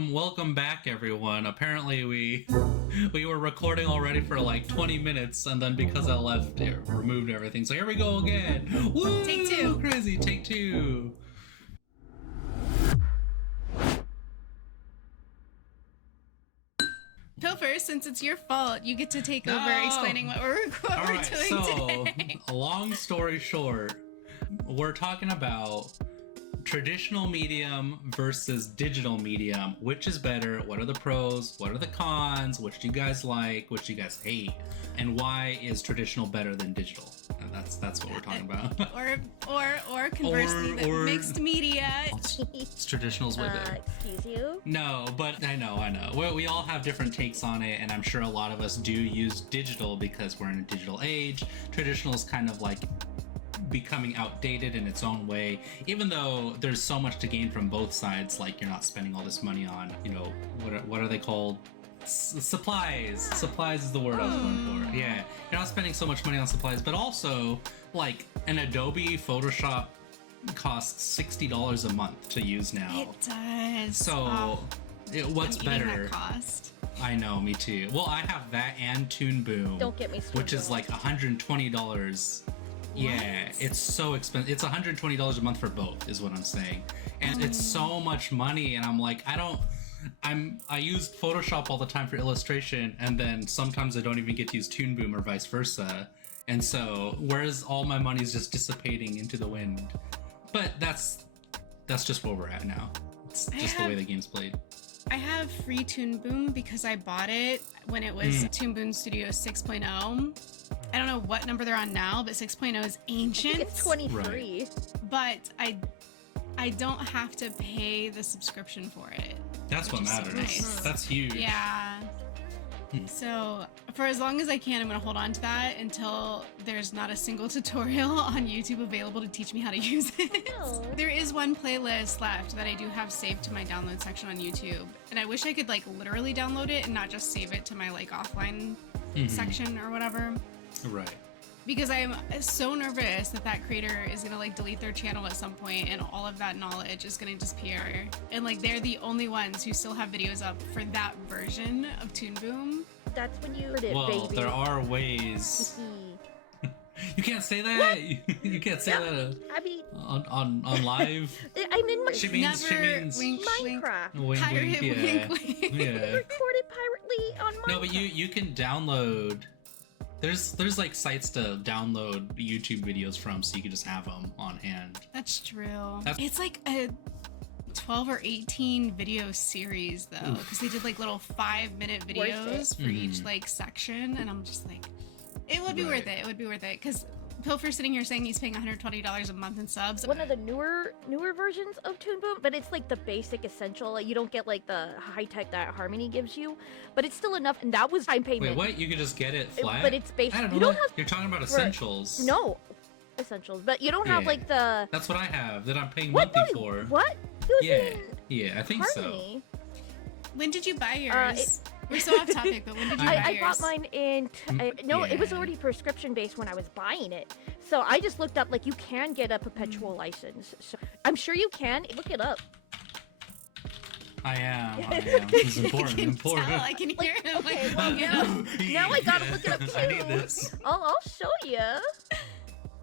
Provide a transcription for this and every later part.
welcome back, everyone. Apparently, we were recording already for like 20 minutes, and then because I left, it removed everything. So here we go again. Woo! Take two. Crazy. Take two. Pilfer, since it's your fault, you get to take over explaining what we're doing today. Long story short, we're talking about traditional medium versus digital medium. Which is better? What are the pros? What are the cons? Which do you guys like? Which do you guys hate? And why is traditional better than digital? And that's what we're talking about. or conversely, the mixed media. It's traditional's way better. Excuse you? No, but I know. We all have different takes on it, and I'm sure a lot of us do use digital because we're in a digital age. Traditional is kind of like becoming outdated in its own way, even though there's so much to gain from both sides. Like, you're not spending all this money on, what are they called? Supplies is the word I was going for. Yeah, you're not spending so much money on supplies, but also like an Adobe Photoshop costs $60 a month to use now. It does. So what's I'm better? That cost. I know, me too. Well, I have that and Toon Boom. Don't get me started. Which is like $120. Yeah, it's so expensive. It's $120 a month for both, is what I'm saying. And it's so much money, and I'm like, I use Photoshop all the time for illustration, and then sometimes I don't even get to use Toon Boom or vice versa. And so, whereas all my money is just dissipating into the wind. But that's just where we're at now. It's just the way the game's played. I have free Toon Boom because I bought it when it was Toon Boom Studio 6.0. I don't know what number they're on now, but 6.0 is ancient. I think it's 23. Right. But I don't have to pay the subscription for it. That's what matters. So nice. That's huge. Yeah. So for as long as I can, I'm going to hold on to that until there's not a single tutorial on YouTube available to teach me how to use it. Oh. There is one playlist left that I do have saved to my download section on YouTube. And I wish I could like literally download it and not just save it to my like offline section or whatever. Right. Because I'm so nervous that creator is gonna like delete their channel at some point and all of that knowledge is gonna disappear. And like they're the only ones who still have videos up for that version of Toon Boom. That's when you heard it, Well, baby. there are ways. You can't say that. What? You can't say that. I mean, on live. I'm in my She means Wink, wink. Minecraft. wink, Pirate wink, yeah. wink, wink. Yeah. Recorded pirately on Minecraft. No, but you can download. There's like sites to download YouTube videos from, so you can just have them on hand. That's true. It's like a 12 or 18 video series though, because they did like little 5-minute videos for each like section, and I'm just like, it would be worth it. It would be worth it because Pilfer's sitting here saying he's paying $120 a month in subs. One of the newer versions of Toon Boom, but it's like the basic essential. Like, you don't get like the high tech that Harmony gives you, but it's still enough. And that was time payment. Wait, what? You could just get it flat? But it's basic. I don't know. You don't have. You're talking about essentials. No, essentials, but you don't have like the. That's what I have. That I'm paying What? monthly No, for. what? It was in Yeah, I think Harmony. When did you buy yours? We're so off topic, but when did you buy I yours? bought mine in. It was already prescription based when I was buying it. So I just looked up like you can get a perpetual license. So I'm sure you can. Look it up. I am. It's important. I can hear him. Okay, Like, well, now I gotta look it up too. I need this. I'll show you.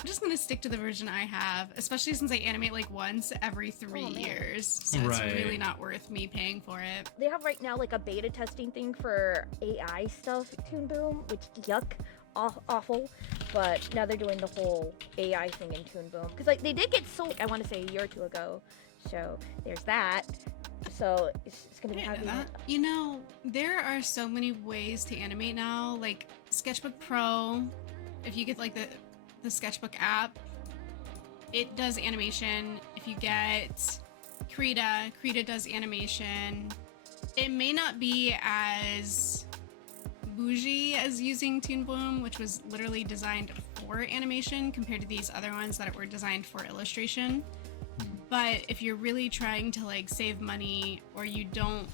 I'm just gonna stick to the version I have, especially since I animate like once every 3 years. So it's really not worth me paying for it. They have right now like a beta testing thing for AI stuff, Toon Boom, which yuck, awful. But now they're doing the whole AI thing in Toon Boom because like they did get sold, I want to say a year or two ago. So there's that. So it's gonna be having. You know, there are so many ways to animate now. Like Sketchbook Pro, if you get like the Sketchbook app, it does animation. If you get Krita does animation. It may not be as bougie as using Toon Boom, which was literally designed for animation compared to these other ones that were designed for illustration. But if you're really trying to like save money, or you don't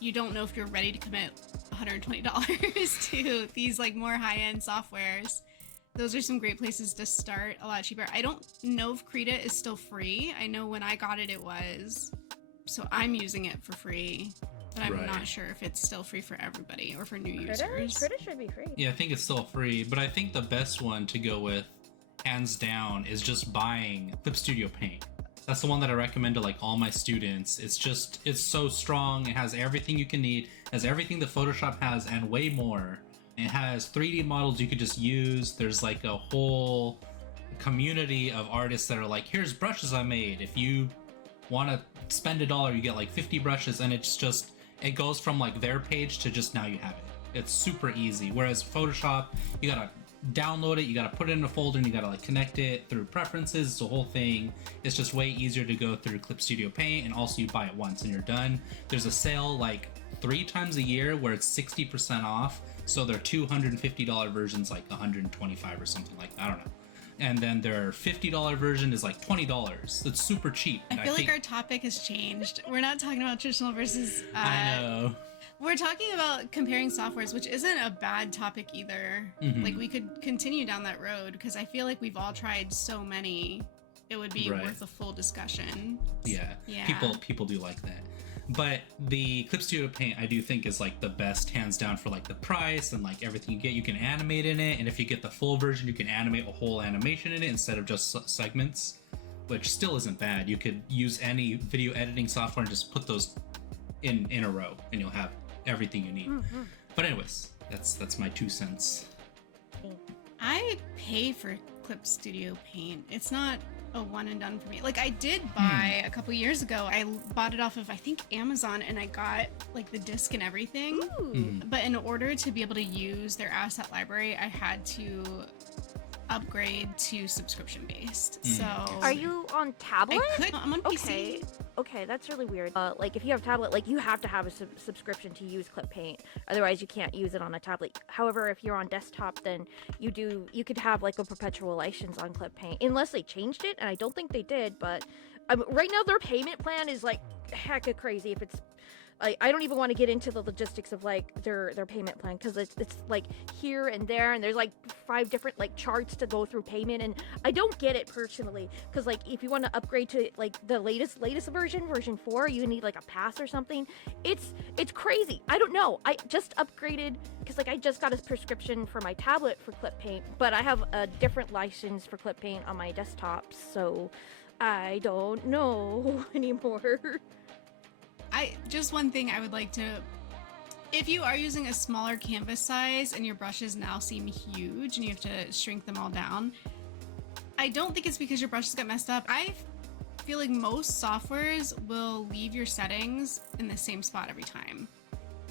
know if you're ready to commit $120 to these like more high-end softwares, those are some great places to start, a lot cheaper. I don't know if Krita is still free. I know when I got it, it was. so I'm using it for free. But I'm Right. not sure if it's still free for everybody or for new Critter? users. Critter should be free. Yeah, I think it's still free, but I think the best one to go with, hands down, is just buying Clip Studio Paint. That's the one that I recommend to like all my students. It's so strong. It has everything you can need, has everything that Photoshop has and way more. It has 3D models you could just use. There's like a whole community of artists that are like, here's brushes I made. If you want to spend $1, you get like 50 brushes, and it goes from like their page to just now you have it. It's super easy. Whereas Photoshop, you gotta download it, you gotta put it in a folder, and you gotta like connect it through preferences. It's a whole thing. It's just way easier to go through Clip Studio Paint, and also you buy it once and you're done. There's a sale like 3 times a year where it's 60% off. So their $250 version's like $125 or something like that. I don't know. And then their $50 version is like $20. That's super cheap. I feel like our topic has changed. We're not talking about traditional versus. I know. We're talking about comparing softwares, which isn't a bad topic either. Mhm. Like we could continue down that road because I feel like we've all tried so many. It would be Right. worth a full discussion. Yeah. Yeah. People do like that. But the Clip Studio Paint, I do think, is like the best, hands down, for like the price and like everything you get. You can animate in it, and if you get the full version, you can animate a whole animation in it instead of just segments, which still isn't bad. You could use any video editing software and just put those in a row, and you'll have everything you need. Mm-hmm. But anyways, that's my 2 cents. I pay for Clip Studio Paint. It's not a one and done for me. Like I did buy a couple years ago. I bought it off of I think Amazon, and I got like the disc and everything. Ooh. Mhm. But in order to be able to use their asset library, I had to upgrade to subscription based. Mm. So Are you on tablet? I could. I'm on Okay. PC. Okay, that's really weird. Like if you have tablet, like you have to have a subscription to use Clip Paint. Otherwise, you can't use it on a tablet. However, if you're on desktop, then you could have like a perpetual license on Clip Paint, unless they changed it, and I don't think they did. But right now, their payment plan is like hecka crazy. If it's I don't even want to get into the logistics of like their payment plan because it's like here and there, and there's like 5 different like charts to go through payment, and I don't get it personally because like if you want to upgrade to like the latest version 4, you need like a pass or something. It's crazy. I don't know. I just upgraded because like I just got a prescription for my tablet for Clip Paint, but I have a different license for Clip Paint on my desktop, so I don't know anymore. Just one thing I would like to, if you are using a smaller canvas size and your brushes now seem huge and you have to shrink them all down, I don't think it's because your brushes got messed up. I feel like most softwares will leave your settings in the same spot every time.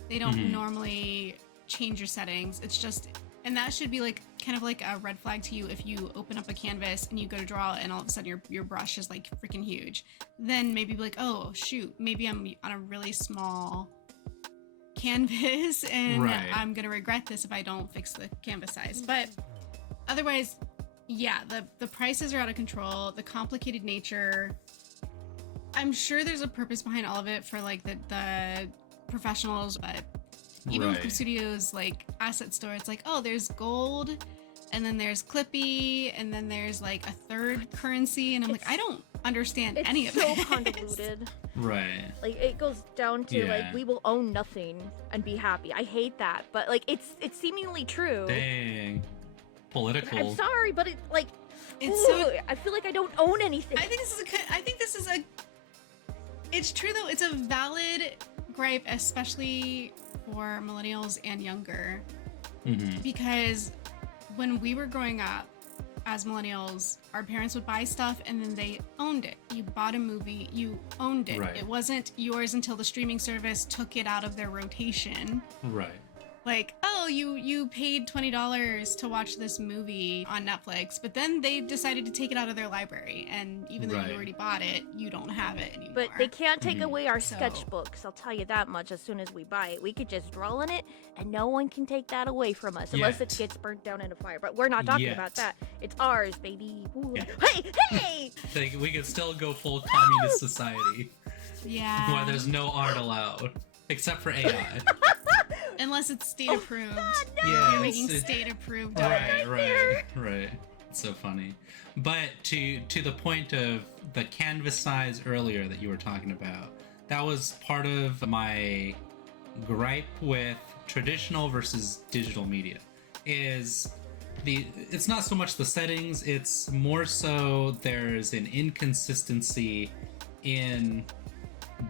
They don't normally change your settings. It's just, and that should be like kind of like a red flag to you if you open up a canvas and you go to draw and all of a sudden your brush is like freaking huge. Then maybe be like, oh shoot, maybe I'm on a really small canvas and Right. I'm gonna regret this if I don't fix the canvas size. But otherwise, yeah, the prices are out of control, the complicated nature. I'm sure there's a purpose behind all of it for like the professionals, but even with Right. Clip Studio's like asset store, it's like, oh, there's gold, and then there's Clippy, and then there's like a third currency, and I'm like, I don't understand It's any of so this. convoluted. Right. Like it goes down to Yeah. like we will own nothing and be happy. I hate that, but like it's seemingly true. Dang. Political. I'm sorry, but it like It's ooh, so. I feel like I don't own anything. I think this is a. It's true though. It's a valid gripe, especially for millennials and younger, Mhm. because when we were growing up as millennials, our parents would buy stuff and then they owned it. You bought a movie, you owned it. Right. It wasn't yours until the streaming service took it out of their rotation. Right. Like, oh, you paid $20 to watch this movie on Netflix, but then they decided to take it out of their library, and even though Right. you already bought it, you don't have it anymore. But they can't take Mhm. away our So- sketchbooks. I'll tell you that much. As soon as we buy it, we could just draw on it, and no one can take that away from us unless it Yet. gets burnt down in a fire. But we're not talking Yet. about that. It's ours, baby. Ooh. Yeah. Hey! Like, we could still go full communist society yeah, where there's no art allowed except for AI. unless it's state approved. Yeah, You're making it's- state approved art. Right. It's so funny. But to the point of the canvas size earlier that you were talking about, that was part of my gripe with traditional versus digital media. Is it's not so much the settings, it's more so there's an inconsistency in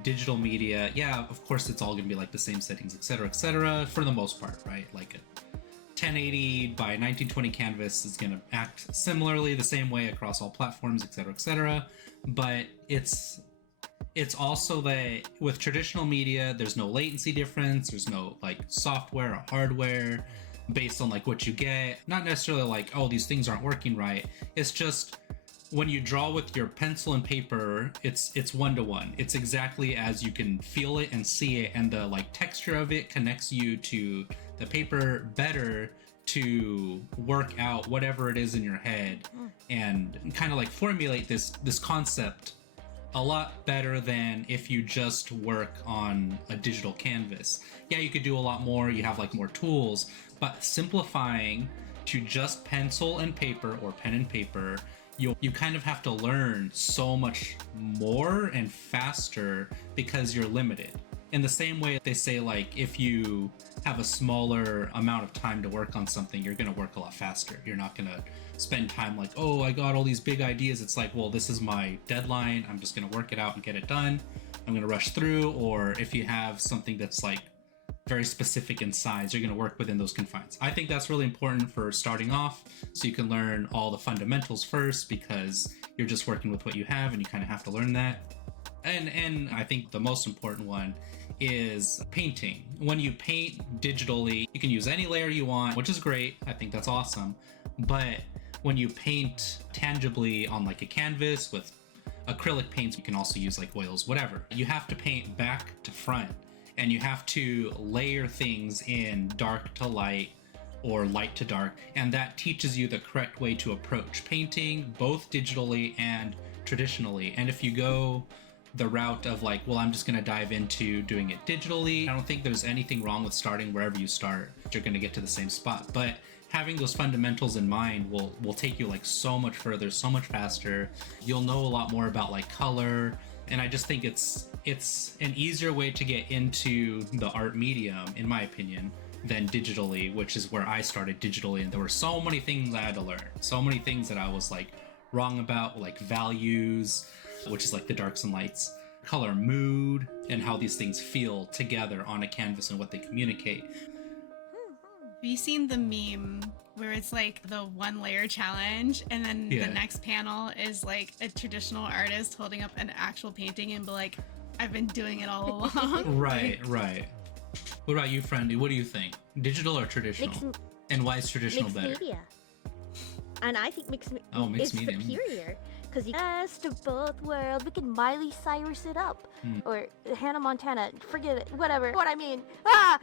digital media. Yeah, of course it's all gonna be like the same settings, etc., for the most part, right? Like a 1080 by 1920 canvas is gonna act similarly the same way across all platforms, etc., but it's also that with traditional media there's no latency difference, there's no like software or hardware based on like what you get, not necessarily like, oh, these things aren't working right. It's just when you draw with your pencil and paper, it's one-to-one. It's exactly as you can feel it and see it, and the like texture of it connects you to the paper better to work out whatever it is in your head and kind of like formulate this concept a lot better than if you just work on a digital canvas. Yeah, you could do a lot more, you have like more tools, but simplifying to just pencil and paper or pen and paper, you kind of have to learn so much more and faster because you're limited. In the same way they say, like, if you have a smaller amount of time to work on something, you're going to work a lot faster. You're not going to spend time like, oh, I got all these big ideas. It's like, well, this is my deadline. I'm just going to work it out and get it done. I'm going to rush through. Or if you have something that's like very specific in size, you're going to work within those confines. I think that's really important for starting off, so you can learn all the fundamentals first, because you're just working with what you have and you kind of have to learn that. And I think the most important one is painting. When you paint digitally, you can use any layer you want, which is great. I think that's awesome. But when you paint tangibly on like a canvas with acrylic paints, you can also use like oils, whatever. You have to paint back to front, and you have to layer things in dark to light or light to dark, and that teaches you the correct way to approach painting, both digitally and traditionally. And if you go the route of like, well, I'm just going to dive into doing it digitally, I don't think there's anything wrong with starting wherever you start. You're going to get to the same spot, but having those fundamentals in mind will take you like so much further, so much faster. You'll know a lot more about like color, and I just think it's an easier way to get into the art medium, in my opinion, than digitally, which is where I started digitally. And there were so many things I had to learn, so many things that I was like wrong about, like values, which is like the darks and lights, color, mood, and how these things feel together on a canvas and what they communicate. Have you seen the meme where it's like the one layer challenge, and then the next panel is like a traditional artist holding up an actual painting and be like, I've been doing it all along? Right. What about you, Friendy? What do you think? Digital or traditional? And why is traditional better? Mixed media. And I think mixed mixed is media. superior. Because you best of both worlds, we can Miley Cyrus it up. Or Hannah Montana, forget it, whatever. What I mean, I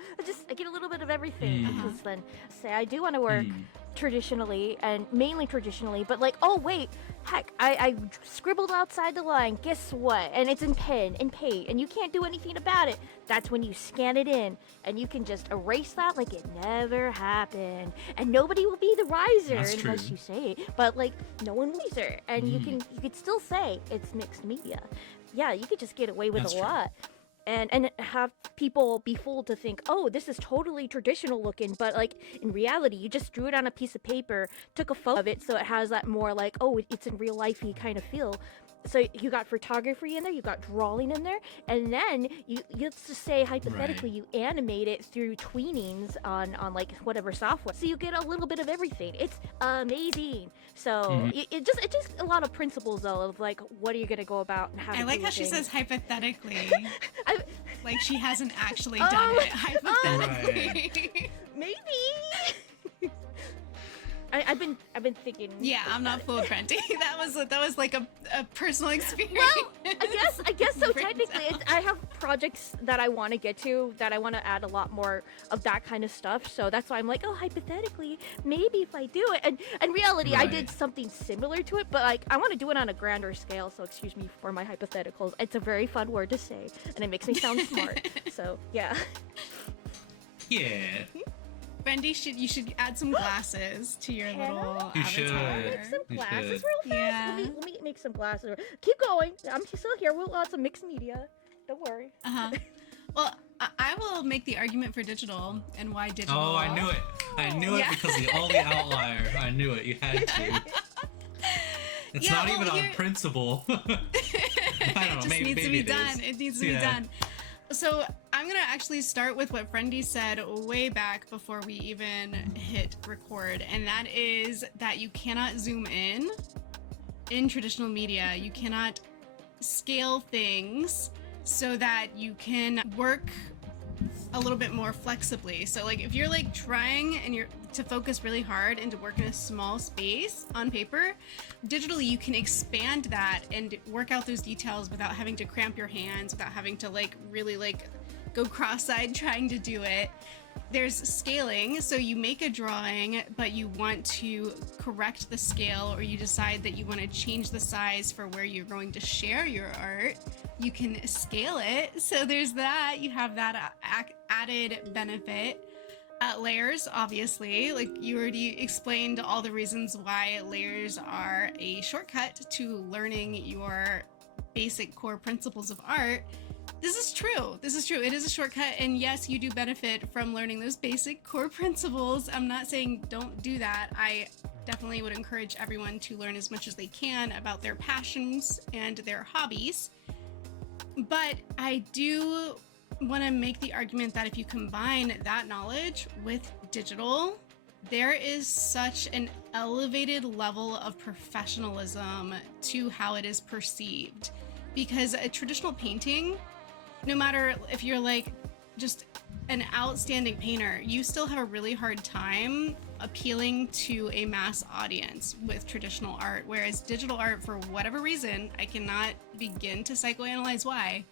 get a little bit of everything. Because then, say I do want to work traditionally, and mainly traditionally, but like, oh wait, heck, I scribbled outside the line, guess what? And it's in pen and paint, and you can't do anything about it. That's when you scan it in, and you can just erase that like it never happened, and nobody will be the wiser unless you say it. But like, no one will be wiser, and you could still say it's mixed media. Yeah, you could just get away with a lot. And have people be fooled to think, oh, this is totally traditional looking, but like in reality, you just drew it on a piece of paper, took a photo of it, so it has that more like, oh, it's in real lifey kind of feel. So you got photography in there, you got drawing in there, and then let's just say hypothetically you animate it through tweenings on like whatever software. So you get a little bit of everything. It's amazing. So it just a lot of principles though of like, what are you gonna go about and how. I to like do how she things. says hypothetically. Like she hasn't actually done it hypothetically. Maybe. I've been thinking. Yeah, I'm not fooled, Fenty. That was like a personal experience. Well, I guess so. Technically, I have projects that I want to get to, that I want to add a lot more of that kind of stuff. So that's why I'm like, oh, hypothetically, maybe if I do it. And in reality, I did something similar to it, but like I want to do it on a grander scale. So excuse me for my hypotheticals. It's a very fun word to say, and it makes me sound smart. So yeah. Yeah. Bendy, you should add some glasses to your little You avatar. should. Make some glasses real fast. Yeah. Let me make some glasses. Keep going. I'm still here. We'll add some mixed media. Don't worry. Well, I will make the argument for digital and why digital. Oh, I knew it. I knew it because the only outlier. I knew it. You had to. It's not even on principle. I don't know. It just maybe, needs to maybe be it done. is. It needs to be done. So I'm gonna actually start with what Friendy said way back before we even hit record, and that is that you cannot zoom in traditional media. You cannot scale things so that you can work a little bit more flexibly. So like if you're like trying and you're to focus really hard and to work in a small space on paper, digitally you can expand that and work out those details without having to cramp your hands, without having to like really like go cross-eyed trying to do it. There's scaling, so you make a drawing but you want to correct the scale, or you decide that you want to change the size for where you're going to share your art. You can scale it, so there's that. You have that added benefit. Layers, obviously, like you already explained all the reasons why layers are a shortcut to learning your basic core principles of art. This is true. This is true. It is a shortcut, and yes, you do benefit from learning those basic core principles. I'm not saying don't do that. I definitely would encourage everyone to learn as much as they can about their passions and their hobbies. But I do want to make the argument that if you combine that knowledge with digital, there is such an elevated level of professionalism to how it is perceived. Because a traditional painting, no matter if you're like just an outstanding painter, you still have a really hard time appealing to a mass audience with traditional art. Whereas digital art, for whatever reason, I cannot begin to psychoanalyze why,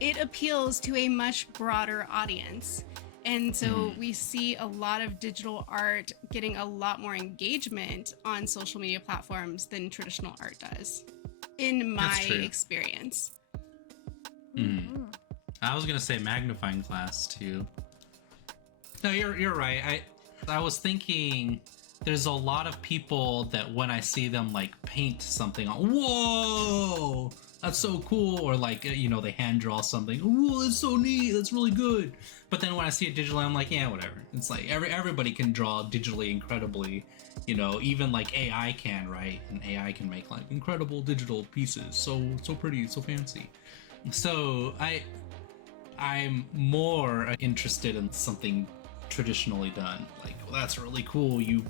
it appeals to a much broader audience. And so we see a lot of digital art getting a lot more engagement on social media platforms than traditional art does, in my experience. I was gonna say magnifying glass too. No, you're right. I was thinking there's a lot of people that when I see them like paint something, whoa, that's so cool, or like they hand draw something, whoa, that's so neat, that's really good. But then when I see it digitally, I'm like, yeah, whatever. It's like everybody can draw digitally incredibly, even like AI can, right? And AI can make like incredible digital pieces, so pretty, so fancy. So I'm more interested in something traditionally done. Like, well, that's really cool. You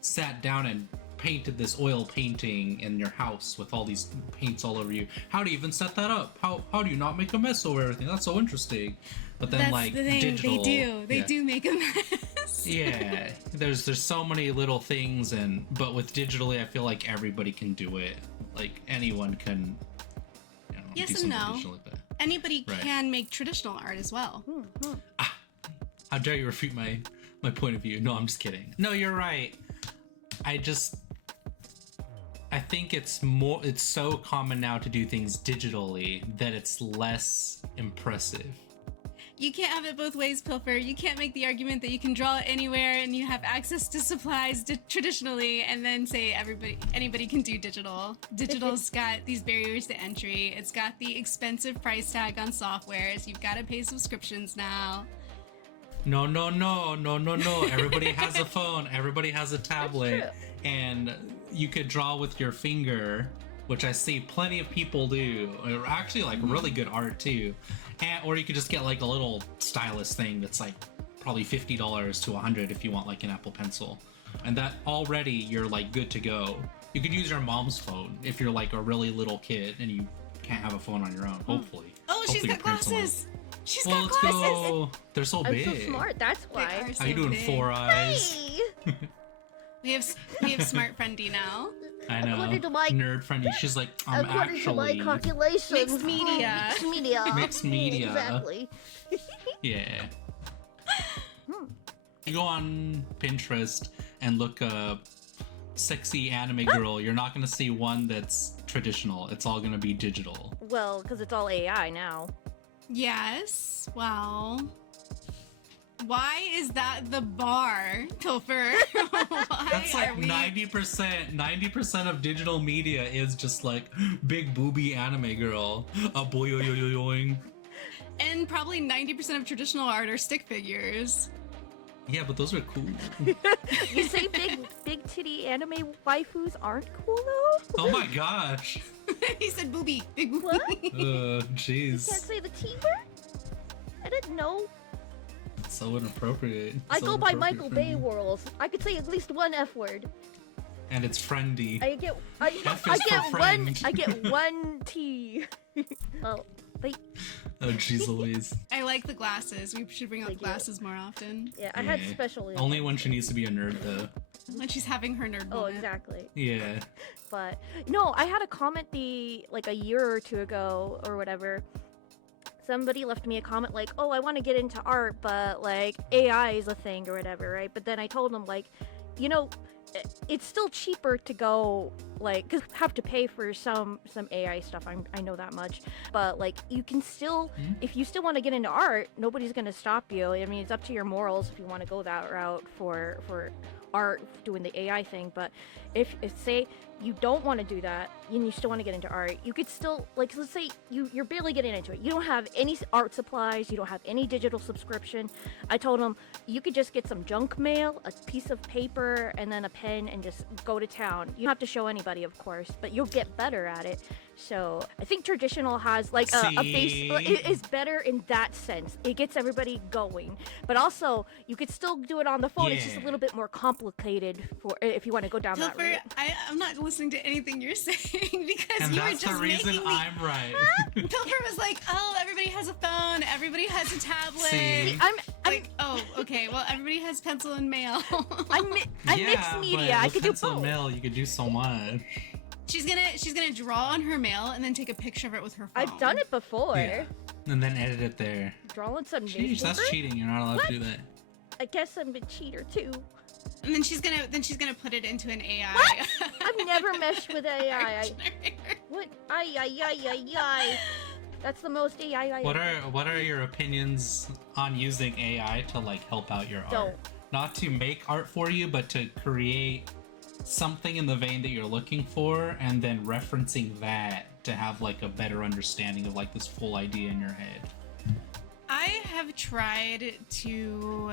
sat down and painted this oil painting in your house with all these paints all over you. How do you even set that up? How do you not make a mess over everything? That's so interesting. But then, that's like, the thing. digital, they do make a mess. Yeah, there's so many little things, but with digitally, I feel like everybody can do it. Like anyone can. Yes do and no. digitally, but... Anybody can make traditional art as well. How dare you refute my point of view? No, I'm just kidding. No, you're right. I think it's so common now to do things digitally that it's less impressive. You can't have it both ways, Pilfer. You can't make the argument that you can draw anywhere and you have access to supplies traditionally and then say anybody can do digital. Digital's got these barriers to entry. It's got the expensive price tag on softwares. You've got to pay subscriptions now. No. Everybody has a phone. Everybody has a tablet. And you could draw with your finger, which I see plenty of people do. Or actually, like, really good art, too. Or you could just get, like, a little stylus thing that's, like, probably $50 to $100 if you want, like, an Apple Pencil. And that already, you're, like, good to go. You could use your mom's phone if you're, like, a really little kid and you can't have a phone on your own, hopefully. Oh, she's got glasses! She's got let's glasses! Go. They're so big. I'm so smart, that's why. So how you doing, big. 4 eyes? Hey! We have smart Friendy now. I know. According to my nerd friendly. She's like, according to my calculations, Mixed media. Mixed media. Mixed media. Exactly. Yeah. You go on Pinterest and look up sexy anime girl. You're not gonna see one that's traditional. It's all gonna be digital. Well, because it's all AI now. Yes. Well, why is that the bar, Pilfer? That's like 90%. 90% of digital media is just like big booby anime girl. A boy-yo-yo-yo-yoing. And probably 90% of traditional art are stick figures. Yeah, but those are cool. You say big titty anime waifus aren't cool though? Oh my gosh. He said booby. Big booby. What? You Jeez. can't say the T word? I didn't know. So inappropriate. I So go by inappropriate Michael for Bay me. rules. I could say at least one F word. And it's friendly. I get F is for friend. I get one T. Oh, wait. Oh jeez Louise. I like the glasses. We should bring out the Thank you. glasses more often. Yeah, I had Yeah. special. Only when she needs to be a nerd though. When she's having her nerd Oh, moment. exactly. Yeah. But no, I had a comment like a year or two ago or whatever. Somebody left me a comment like, "Oh, I want to get into art, but like AI is a thing or whatever, right?" But then I told them like, you know, it's still cheaper to go like because have to pay for some AI stuff. I know that much, but like you can still if you still want to get into art, nobody's gonna stop you. I mean, it's up to your morals if you want to go that route for art doing the AI thing. But if say you don't want to do that and you still want to get into art, you could still like let's say you're barely getting into it. You don't have any art supplies, you don't have any digital subscription. I told them you could just get some junk mail, a piece of paper, and then a pen and just go to town. You don't have to show anybody, of course, but you'll get better at it. So I think traditional has like a base. It is better in that sense. It gets everybody going, but also you could still do it on the phone. It's just a Yeah. little bit more complicated for if you want to go down that Pilfer, route. I'm not listening to anything you're saying because And you were that's just the reason making me. I'm right. Pilfer was like, "Oh, everybody has a phone. Everybody has a tablet." See? I'm Like, oh, okay. Well, everybody has pencil and mail. I'm Yeah, mixed media. but I with could do pencil and both. mail, you could do so much. She's gonna draw on her mail and then take a picture of it with her phone. I've done it before. Yeah. And then edit it there. Drawing some Jeez, newspaper. that's cheating. You're not allowed to do that. I guess I'm a cheater too. And then she's gonna put it into an AI. What? I've never meshed with AI. art I, generator. what? Ay. That's the most AI. What are your opinions on using AI to like help out your Don't. art? Not to make art for you, but to create something in the vein that you're looking for, and then referencing that to have like a better understanding of like this full idea in your head. I have tried to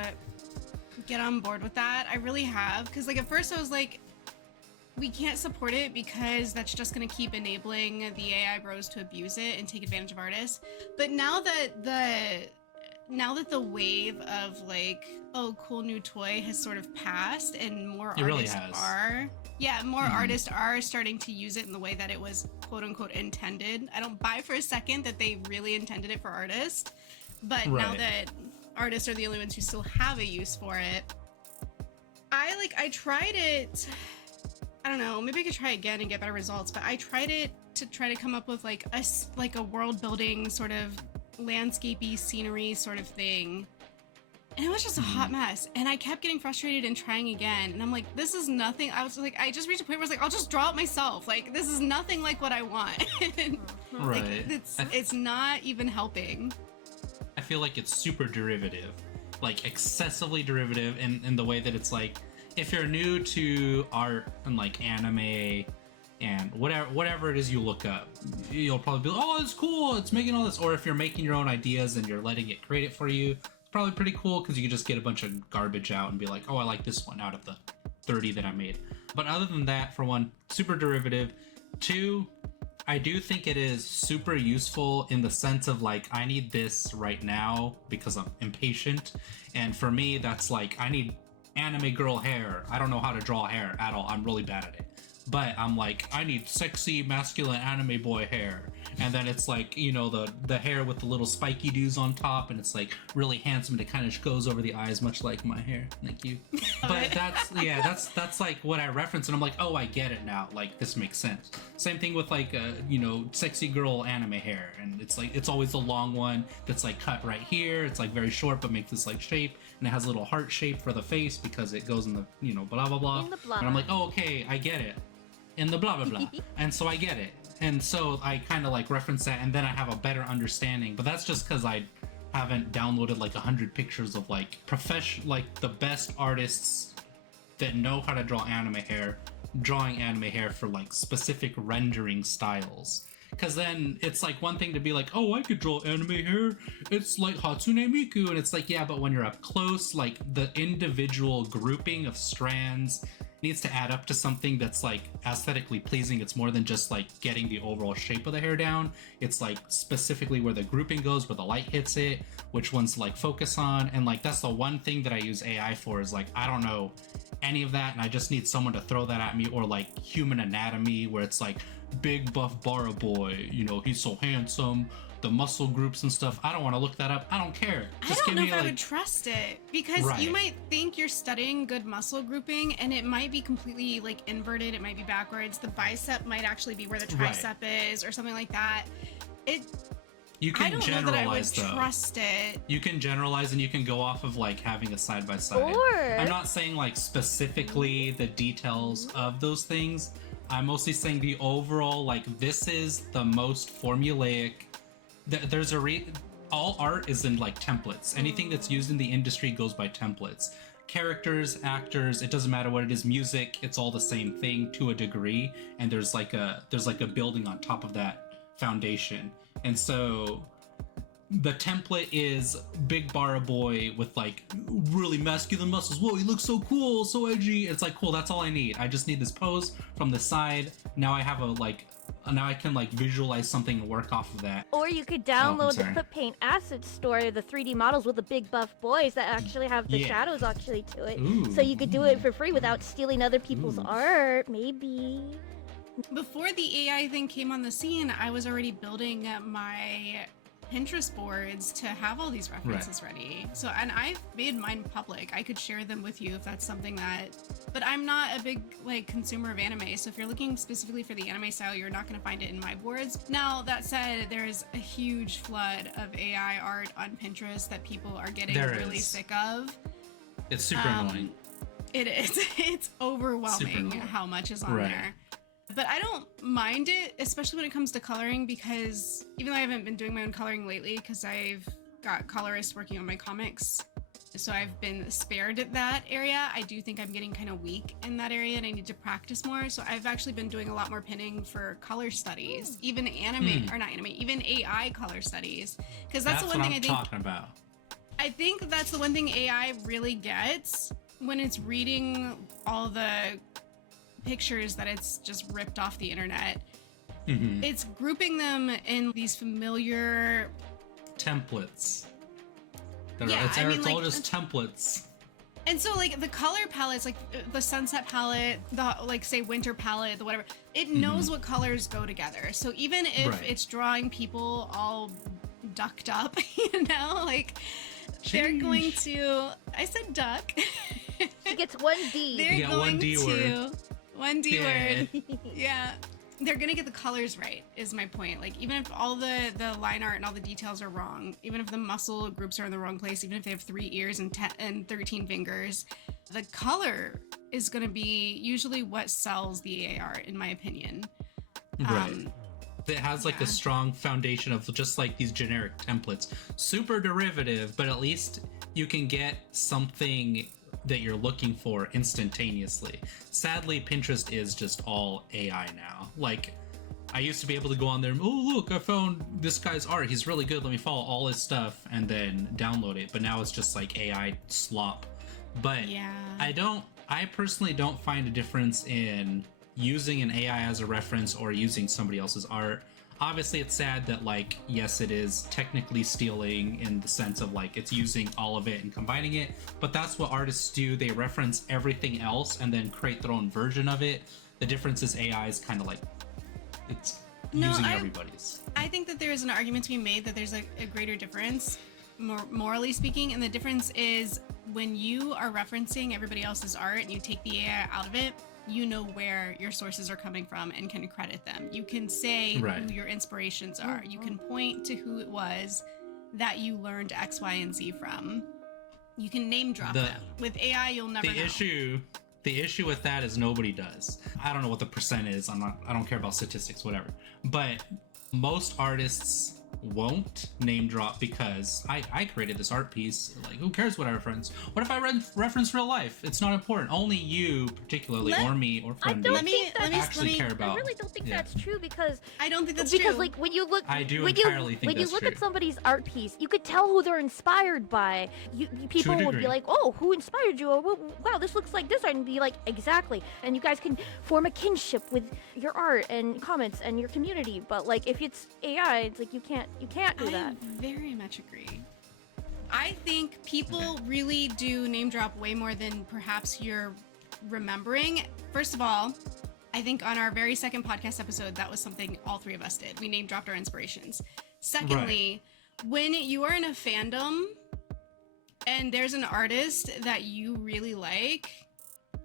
get on board with that. I really have, because like at first I was like, we can't support it because that's just going to keep enabling the AI bros to abuse it and take advantage of artists. But now that the wave of like, oh, cool new toy has sort of passed and more It really artists has. are, yeah, more artists are starting to use it in the way that it was quote unquote intended. I don't buy for a second that they really intended it for artists, but now Right. that artists are the only ones who still have a use for it, I tried it. I don't know, maybe I could try again and get better results, but I tried it to try to come up with like a world building sort of landscapey scenery sort of thing. And it was just a hot mess. And I kept getting frustrated and trying again. And I'm like, this is nothing. I was like, I just reached a point where I was like, I'll just draw it myself. Like, this is nothing like what I want. Right. Like, it's not even helping. I feel like it's super derivative, like excessively derivative in the way that it's like, if you're new to art and like anime and whatever it is you look up, you'll probably be like, oh, it's cool, it's making all this. Or if you're making your own ideas and you're letting it create it for you, it's probably pretty cool because you can just get a bunch of garbage out and be like, oh, I like this one out of the 30 that I made. But other than that, for one, super derivative. Two, I do think it is super useful in the sense of like, I need this right now because I'm impatient. And for me, that's like, I need anime girl hair. I don't know how to draw hair at all. I'm really bad at it. But I'm like, I need sexy masculine anime boy hair. And then it's like, you know, the hair with the little spiky doos on top, and it's like really handsome and it kind of goes over the eyes, much like my hair. Thank you. But that's like what I reference, and I'm like, oh, I get it now. Like, this makes sense. Same thing with like you know, sexy girl anime hair, and it's like, it's always the long one that's like cut right here. It's like very short but makes this like shape, and it has a little heart shape for the face because it goes in the, you know, blah blah blah. In the blah. And I'm like, oh, okay, I get it. In the blah blah blah. And so I get it. And so I kind of like reference that, and then I have a better understanding. But that's just because I haven't downloaded like 100 pictures of like like the best artists that know how to draw anime hair, drawing anime hair for like specific rendering styles. because then it's like one thing to be like, oh, I could draw anime here, it's like Hatsune Miku, and it's like, yeah, but when you're up close, like the individual grouping of strands needs to add up to something that's like aesthetically pleasing. It's more than just like getting the overall shape of the hair down. It's like specifically where the grouping goes, where the light hits it, which ones to like focus on. And like that's the one thing that I use AI for, is like I don't know any of that, and I just need someone to throw that at me. Or like human anatomy, where it's like big buff Bara boy, you know, he's so handsome, the muscle groups and stuff. I don't want to look that up. I don't care. Just I don't know if I would trust it, because Right. you might think you're studying good muscle grouping and it might be completely like inverted. It might be backwards. The bicep might actually be where the tricep is, or something like that. You can I don't generalize, know that I would though. trust it. You can generalize, and you can go off of like having a side by side. Or I'm not saying like specifically the details of those things. I'm mostly saying the overall, like this is the most formulaic. There's all art is in like templates. Anything that's used in the industry goes by templates. Characters, actors, it doesn't matter what it is. Music, it's all the same thing to a degree. And there's like a building on top of that foundation. And so the template is big Bara boy with like really masculine muscles. Whoa, he looks so cool, so edgy. It's like, cool, that's all I need. I just need this pose from the side. Now I have now I can like visualize something and work off of that. Or you could Oh, I'm download the sorry. Clip Paint Asset Store, the 3D models with the big buff boys that actually have the Yeah. shadows actually to it. Ooh. So you could do it for free without stealing other people's Ooh. art, maybe. Before the AI thing came on the scene, I was already building my Pinterest boards to have all these references ready. So, and I've made mine public. I could share them with you if that's something that, but I'm not a big like consumer of anime. So if you're looking specifically for the anime style, you're not going to find it in my boards. Now, that said, there's a huge flood of AI art on Pinterest that people are getting really sick of. It's super annoying. It is. It's overwhelming annoying. how much is on Right. there. But I don't mind it, especially when it comes to coloring, because even though I haven't been doing my own coloring lately, because I've got colorists working on my comics, so I've been spared at that area. I do think I'm getting kind of weak in that area and I need to practice more. So I've actually been doing a lot more pinning for color studies, even even AI color studies. Because that's the one what thing I'm I think talking about. I think that's the one thing AI really gets when it's reading all the pictures that it's just ripped off the internet. Mm-hmm. It's grouping them in these familiar Templates. Yeah, It's I mean, all like, just templates. and so like the color palettes, like the sunset palette, the like say winter palette, the whatever, it knows what colors go together. So even if Right. it's drawing people all ducked up, you know, like they're going to, I said duck. She gets 1D. They're You got one going D to word. one D Yeah. word. Yeah. They're gonna get the colors right, is my point. Like even if all the line art and all the details are wrong, even if the muscle groups are in the wrong place, even if they have 3 ears and 13 fingers, the color is gonna be usually what sells the AA art, in my opinion. Right. It has like yeah. a strong foundation of just like these generic templates. Super derivative, but at least you can get something that you're looking for instantaneously. Sadly, Pinterest is just all AI now. Like, I used to be able to go on there and, oh, look, I found this guy's art. He's really good. Let me follow all his stuff and then download it. But now it's just like AI slop. But Yeah. I personally don't find a difference in using an AI as a reference or using somebody else's art. Obviously, it's sad that, like, yes, it is technically stealing in the sense of, like, it's using all of it and combining it, but that's what artists do. They reference everything else and then create their own version of it. The difference is AI is kind of like, it's using everybody's. I think that there is an argument to be made that there's a greater difference, morally speaking, and the difference is when you are referencing everybody else's art and you take the AI out of it, you know where your sources are coming from and can credit them. You can say who your inspirations are. You can point to who it was that you learned X, Y, and Z from. You can name drop them. With AI, you'll never know. The issue with that is nobody does. I don't know what the percent is. I don't care about statistics, whatever. But most artists won't name drop because I created this art piece. Like, who cares what I reference? What if I reference real life? It's not important. Only you, particularly, or me, or I Friendy, don't think that's actually care about. I really don't think that's true because I don't think that's because true. like when you look, I do when entirely you, think when that's you look true. at somebody's art piece, you could tell who they're inspired by. People would be degree. like, "Oh, who inspired you?" Or, "Wow, this looks like this," and be like, "Exactly." And you guys can form a kinship with your art and comments and your community. But like if it's AI, it's like you can't do that. I very much agree. I think people really do name drop way more than perhaps you're remembering. First of all, I think on our very second podcast episode, that was something all three of us did. We name dropped our inspirations. Secondly, when you are in a fandom and there's an artist that you really like,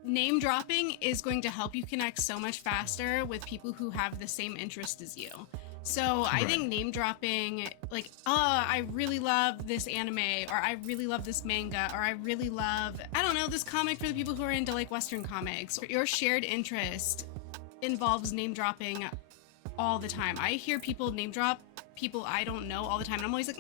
name dropping is going to help you connect so much faster with people who have the same interest as you. So I think name dropping, like, oh, I really love this anime, or I really love this manga, or I really love, I don't know, this comic for the people who are into like Western comics. Your shared interest involves name dropping all the time. I hear people name drop people I don't know all the time, and I'm always like,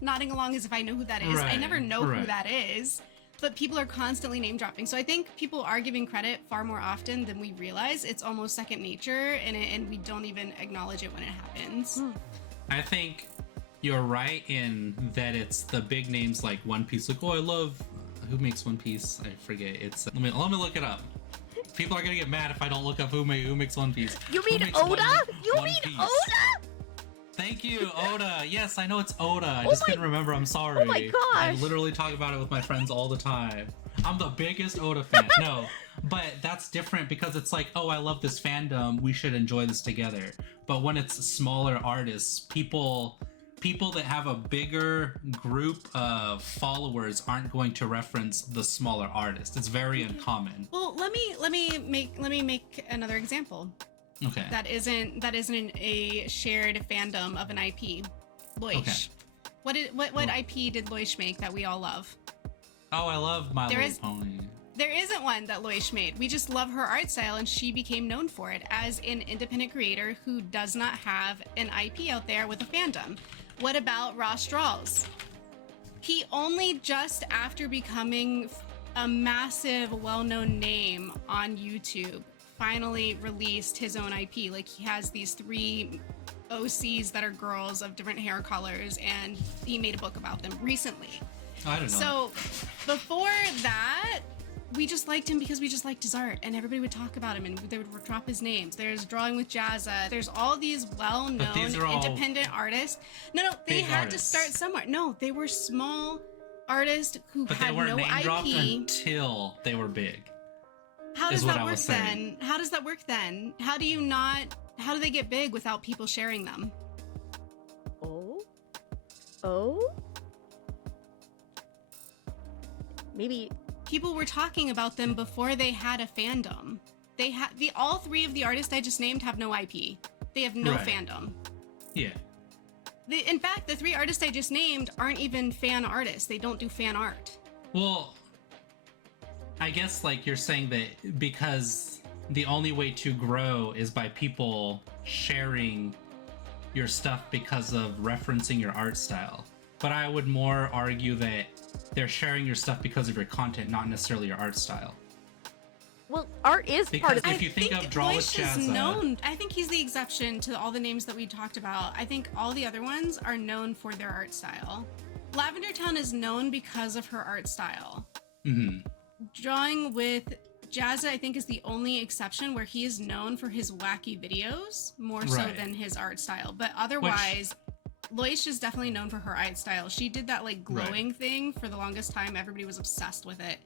nodding along as if I know who that is. I never know who that is. But people are constantly name dropping. So I think people are giving credit far more often than we realize. It's almost second nature, and we don't even acknowledge it when it happens. I think you're right in that it's the big names like One Piece. Like, oh, I love, who makes One Piece? I forget. It's let me look it up. People are gonna get mad if I don't look up who makes One Piece. You mean Oda? You mean Oda? Thank you, Oda. Yes, I know it's Oda. I just couldn't remember. I'm sorry. Oh my gosh. I literally talk about it with my friends all the time. I'm the biggest Oda fan. No, but that's different because it's like, oh, I love this fandom. We should enjoy this together. But when it's smaller artists, people that have a bigger group of followers aren't going to reference the smaller artist. It's very uncommon. Well, let me make another example. Okay. That isn't a shared fandom of an IP. Loish. Okay. What IP did Loish make that we all love? Oh, I love My Little Pony. There isn't one that Loish made. We just love her art style, and she became known for it as an independent creator who does not have an IP out there with a fandom. What about Ross Strauss? He only just after becoming a massive, well-known name on YouTube finally released his own IP. Like, he has these 3 OCs that are girls of different hair colors, and he made a book about them recently. I don't know. So before that, we just liked him because we just liked his art, and everybody would talk about him, and they would drop his names. There's Drawing with Jazza. There's all these well-known independent artists. No, they had to start somewhere. No, they were small artists who had no IP until they were big. How does that work then? How does that work then? How do they get big without people sharing them? Oh? Maybe people were talking about them before they had a fandom. All 3 of the artists I just named have no IP. They have no fandom. Yeah. In fact, the 3 artists I just named aren't even fan artists. They don't do fan art. Well, I guess like you're saying that because the only way to grow is by people sharing your stuff because of referencing your art style. But I would more argue that they're sharing your stuff because of your content, not necessarily your art style. Well, art is part of it. If you think of Draw with Jazza, I think he's the exception to all the names that we talked about. I think all the other ones are known for their art style. Lavender Town is known because of her art style. Mm-hmm. Drawing with Jazza, I think, is the only exception where he is known for his wacky videos more so than his art style. But otherwise, Loish is definitely known for her art style. She did that like glowing thing for the longest time. Everybody was obsessed with it.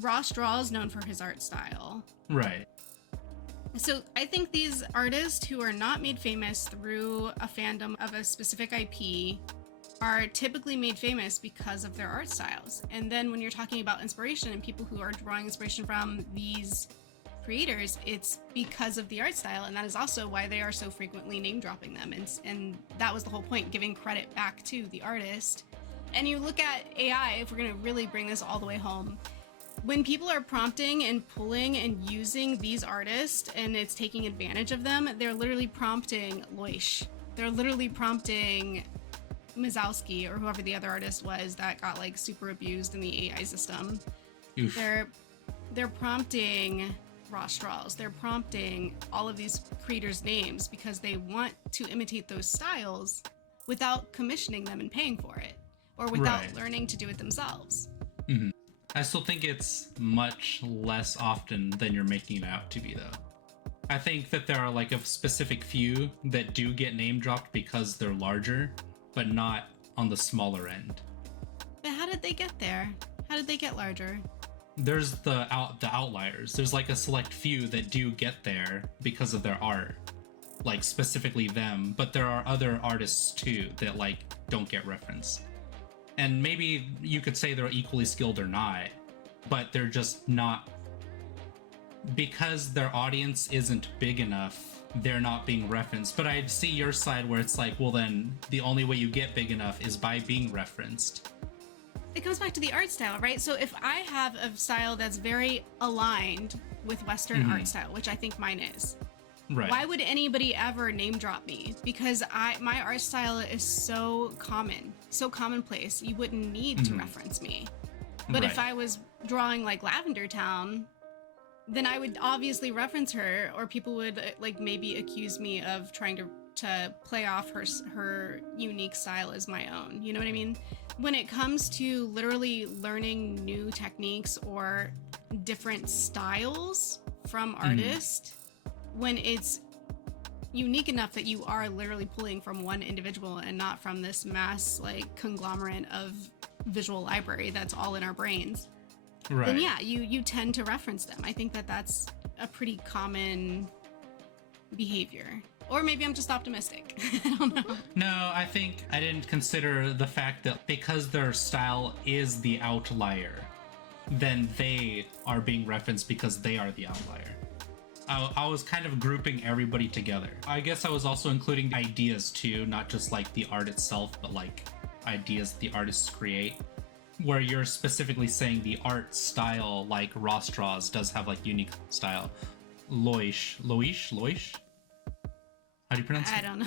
Ross Straw is known for his art style. Right. So I think these artists who are not made famous through a fandom of a specific IP are typically made famous because of their art styles. And then when you're talking about inspiration and people who are drawing inspiration from these creators, it's because of the art style, and that is also why they are so frequently name dropping them. And that was the whole point, giving credit back to the artist. And you look at AI, if we're going to really bring this all the way home, when people are prompting and pulling and using these artists and it's taking advantage of them, they're literally prompting Loish. They're literally prompting Mizowski or whoever the other artist was that got like super abused in the AI system. Oof. They're prompting Rostraws. They're prompting all of these creators' names because they want to imitate those styles without commissioning them and paying for it, or without learning to do it themselves. Mm-hmm. I still think it's much less often than you're making it out to be, though. I think that there are like a specific few that do get name dropped because they're larger, but not on the smaller end. But how did they get there? How did they get larger? There's the outliers. There's like a select few that do get there because of their art, like specifically them, but there are other artists too that like don't get referenced. And maybe you could say they're equally skilled or not, but they're just not, because their audience isn't big enough, they're not being referenced. But I see your side where it's like, well, then the only way you get big enough is by being referenced. It comes back to the art style, right? So if I have a style that's very aligned with Western art style, which I think mine is, right? Why would anybody ever name drop me? Because my art style is so common, so commonplace, you wouldn't need to reference me. But if I was drawing like Lavender Town, then I would obviously reference her, or people would like maybe accuse me of trying to play off her unique style as my own. You know what I mean? When it comes to literally learning new techniques or different styles from artists, when it's unique enough that you are literally pulling from one individual and not from this mass like conglomerate of visual library that's all in our brains, then yeah, you tend to reference them. I think that's a pretty common behavior. Or maybe I'm just optimistic. I don't know. No, I think I didn't consider the fact that because their style is the outlier, then they are being referenced because they are the outlier. I was kind of grouping everybody together. I guess I was also including ideas too, not just like the art itself, but like ideas the artists create, where you're specifically saying the art style, like Rostraws does have like unique style. Loish? How do you pronounce it? I don't know.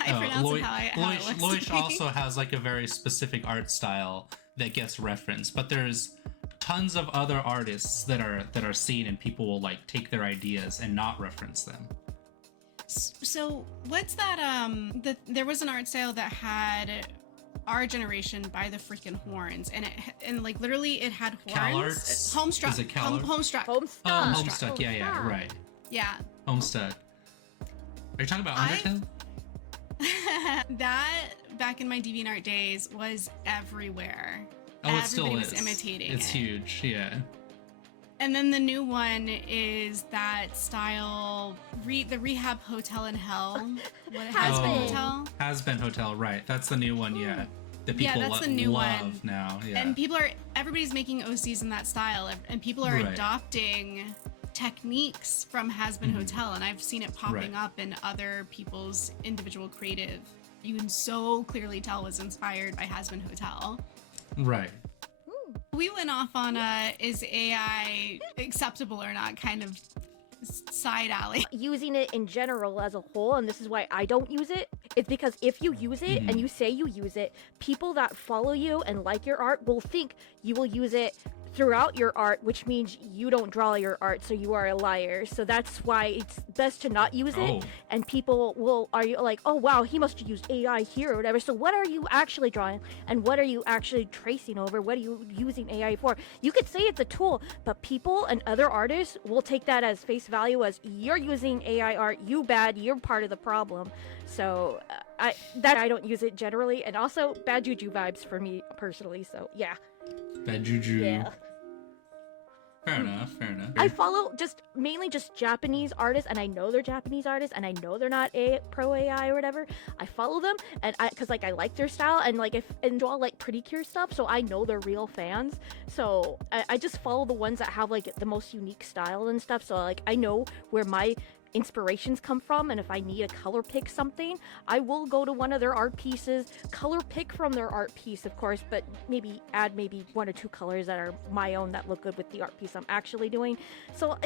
I pronounce it how it looks. Loish also has like a very specific art style that gets referenced, but there's tons of other artists that are seen, and people will like take their ideas and not reference them. So what's that? There was an art style that had Our Generation by the freaking horns, and like literally it had horns. CalArts? Homestruck. Is it CalArts? Homestruck. Oh, Homestuck. Yeah, right. Yeah. Homestuck. Are you talking about Undertale? That back in my DeviantArt days was everywhere. Oh, it still Everybody is. was imitating It's it. huge, yeah. And then the new one is that style, the Rehab Hotel in Hell. What, Has Been. Hotel? Has Been Hotel, right. That's the new one, yeah. That people that's the new love one. now, yeah. And everybody's making OCs in that style, and people are adopting techniques from Has Been Hotel, and I've seen it popping up in other people's individual creative. You can so clearly tell was inspired by Has Been Hotel. Right. We went off on is AI acceptable or not kind of side alley. Using it in general as a whole, and this is why I don't use it, is because if you use it and you say you use it, people that follow you and like your art will think you will use it throughout your art, which means you don't draw your art, so you are a liar. So that's why it's best to not use it. And people are like, oh wow, he must have used AI here or whatever. So what are you actually drawing, and what are you actually tracing over? What are you using AI for? You could say it's a tool, but people and other artists will take that as face value, as you're using AI art, you bad, you're part of the problem. So I don't use it generally, and also bad juju vibes for me personally. So yeah. Bad juju. Yeah. Fair enough. I follow mainly just Japanese artists, and I know they're Japanese artists, and I know they're not pro AI or whatever. I follow them, and because like I like their style, and like and draw like pretty cure stuff, so I know they're real fans. So I just follow the ones that have like the most unique style and stuff. So like I know where my inspirations come from, and if I need a color pick something, I will go to one of their art pieces, color pick from their art piece, of course, but maybe add maybe 1 or 2 colors that are my own that look good with the art piece I'm actually doing. So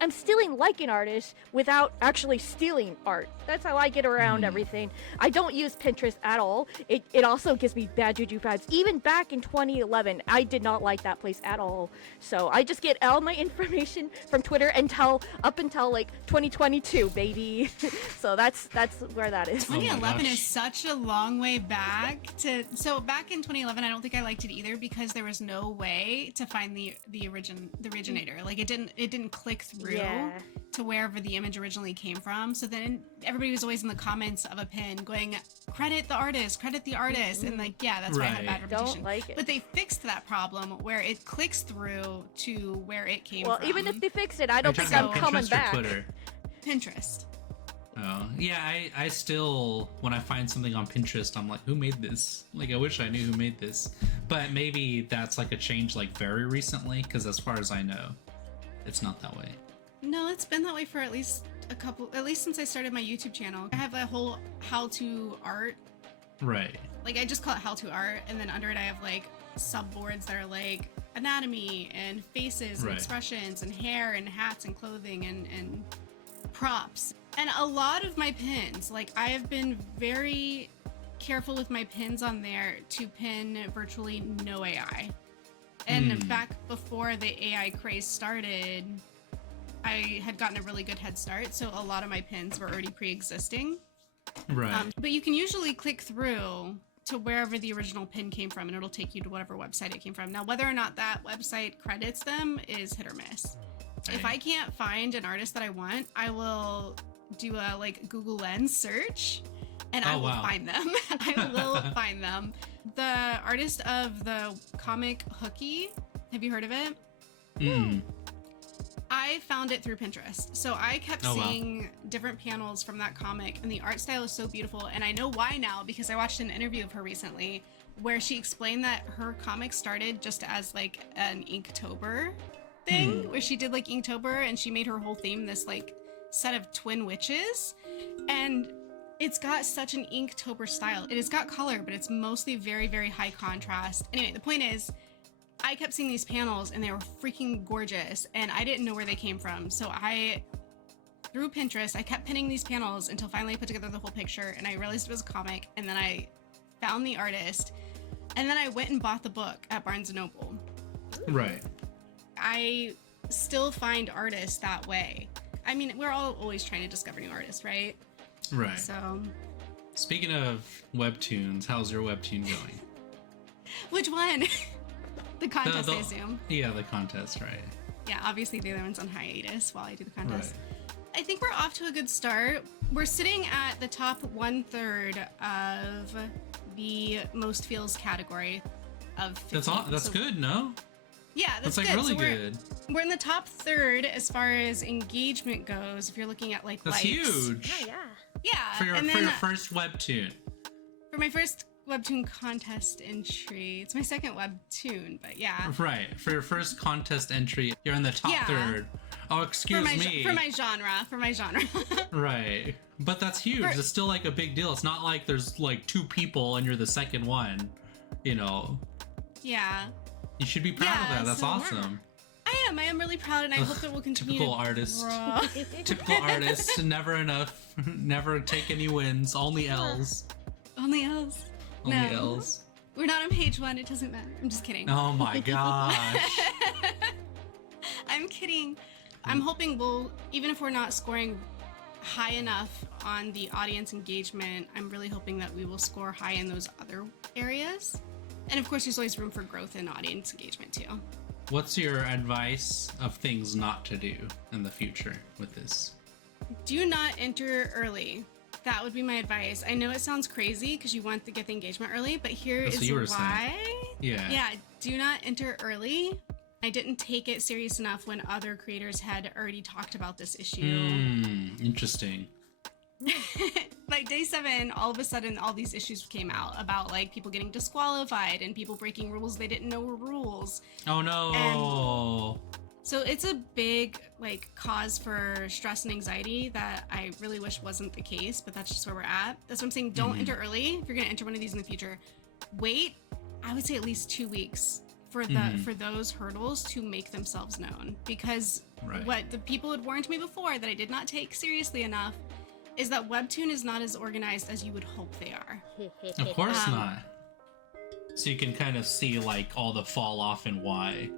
I'm stealing like an artist without actually stealing art. That's how I get around everything. I don't use Pinterest at all. It also gives me bad juju vibes. Even back in 2011, I did not like that place at all. So I just get all my information from Twitter up until like 2022, baby. So that's where that is. 2011 is such a long way back so back in 2011 I don't think I liked it either because there was no way to find the originator. Like it didn't click through to wherever the image originally came from. So then everybody was always in the comments of a pin going, credit the artist, and like, yeah, that's why I have bad reputation. Don't like it. But they fixed that problem where it clicks through to where it came from. Well, even if they fix it, I don't think I'm coming back. Twitter? Pinterest. Oh, yeah, I still, when I find something on Pinterest, I'm like, who made this? Like, I wish I knew who made this. But maybe that's like a change like very recently, because as far as I know, it's not that way. No, it's been that way for at least since I started my YouTube channel. I have a whole how-to art. Right. Like, I just call it how-to art, and then under it I have like subboards that are like anatomy and faces and expressions and hair and hats and clothing and props. And a lot of my pins, like I have been very careful with my pins on there to pin virtually no AI. And back before the AI craze started, I had gotten a really good head start, so a lot of my pins were already pre-existing. Right. But you can usually click through to wherever the original pin came from, and it'll take you to whatever website it came from. Now, whether or not that website credits them is hit or miss. Right. If I can't find an artist that I want, I will do a like Google Lens search, and I will find them. I will find them. The artist of the comic Hooky, have you heard of it? I found it through Pinterest. So I kept seeing different panels from that comic, and the art style is so beautiful. And I know why now, because I watched an interview of her recently where she explained that her comic started just as like an Inktober thing, where she did like Inktober, and she made her whole theme this like set of twin witches. And it's got such an Inktober style. It has got color, but it's mostly very, very high contrast. Anyway, the point is, I kept seeing these panels and they were freaking gorgeous, and I didn't know where they came from. So through Pinterest, I kept pinning these panels until finally I put together the whole picture, and I realized it was a comic, and then I found the artist, and then I went and bought the book at Barnes & Noble. Right. I still find artists that way. I mean, we're all always trying to discover new artists, right? Right. So, speaking of webtoons, how's your webtoon going? Which one? The contest, I assume. Yeah, the contest, right. Yeah, obviously the other one's on hiatus while I do the contest. Right. I think we're off to a good start. We're sitting at the top 1/3 of the most feels category of 15. That's good, no? Yeah, that's like good. really so good. We're in the top third as far as engagement goes. If you're looking at like that's likes. huge. Yeah. Yeah. For your first webtoon. For my first webtoon contest entry. It's my second webtoon, but yeah. Right. For your first contest entry, you're in the top third. Oh, excuse me. For my genre. Right. But that's huge. It's still like a big deal. It's not like there's like 2 people and you're the second one, you know. Yeah. You should be proud of that. That's awesome. I am really proud, and I hope that we'll continue. Typical artist. Typical artist. Never enough. Never take any wins. Only L's. Only L's. Only L's. We're not on page 1. It doesn't matter. I'm just kidding. Oh my gosh. I'm kidding. I'm hoping we'll, even if we're not scoring high enough on the audience engagement, I'm really hoping that we will score high in those other areas. And of course, there's always room for growth in audience engagement too. What's your advice of things not to do in the future with this? Do not enter early. That would be my advice. I know it sounds crazy because you want to get the engagement early, but here is why. Yeah, do not enter early. I didn't take it serious enough when other creators had already talked about this issue. Interesting. Like day 7, all of a sudden all these issues came out about like people getting disqualified and people breaking rules they didn't know were rules. Oh no. And So it's a big like cause for stress and anxiety that I really wish wasn't the case, but that's just where we're at. That's what I'm saying. Don't enter early. If you're gonna enter one of these in the future, wait. I would say at least 2 weeks for for those hurdles to make themselves known. Because what the people had warned me before that I did not take seriously enough is that Webtoon is not as organized as you would hope they are. Of course not. So you can kind of see like all the fall off and why,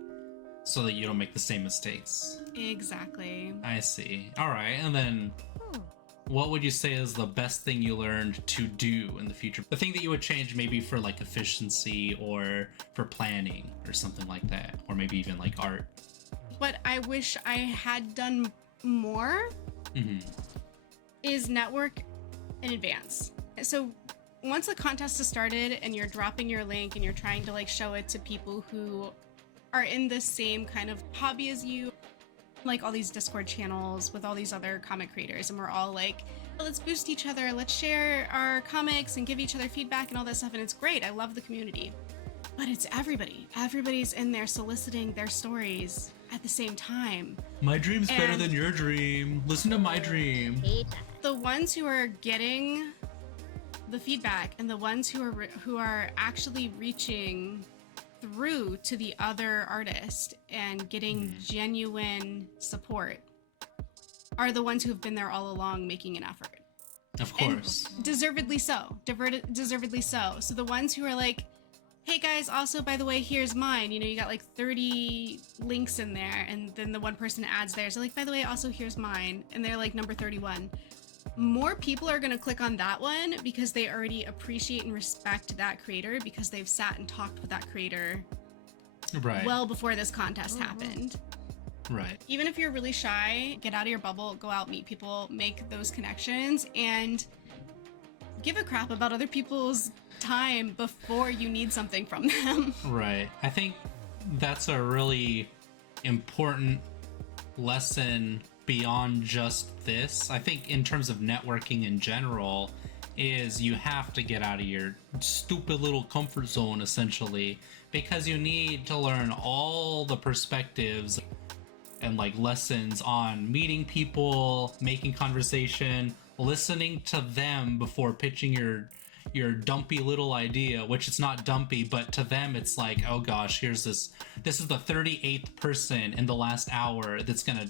so that you don't make the same mistakes. Exactly. I see. All right, and then what would you say is the best thing you learned to do in the future? The thing that you would change maybe for like efficiency or for planning or something like that, or maybe even like art. What I wish I had done more is network in advance. So once the contest has started and you're dropping your link and you're trying to like show it to people who are in the same kind of hobby as you, like all these Discord channels with all these other comic creators, and we're all like, let's boost each other, let's share our comics and give each other feedback and all that stuff, and it's great. I love the community. But it's everybody. Everybody's in there soliciting their stories at the same time. My dream's better than your dream. Listen to my dream. The ones who are getting the feedback and the ones who are actually reaching through to the other artist and getting genuine support are the ones who have been there all along making an effort. Of course. And deservedly so. Deservedly so. So the ones who are like, hey guys, also by the way, here's mine. You know, you got like 30 links in there, and then the one person adds theirs. They're like, by the way, also here's mine. And they're like number 31. More people are going to click on that one because they already appreciate and respect that creator because they've sat and talked with that creator well before this contest happened. Right. Even if you're really shy, get out of your bubble, go out, meet people, make those connections, and give a crap about other people's time before you need something from them. Right. I think that's a really important lesson beyond just this. I think in terms of networking in general is you have to get out of your stupid little comfort zone essentially, because you need to learn all the perspectives and like lessons on meeting people, making conversation, listening to them before pitching your dumpy little idea, which it's not dumpy, but to them it's like, oh gosh, this is the 38th person in the last hour that's gonna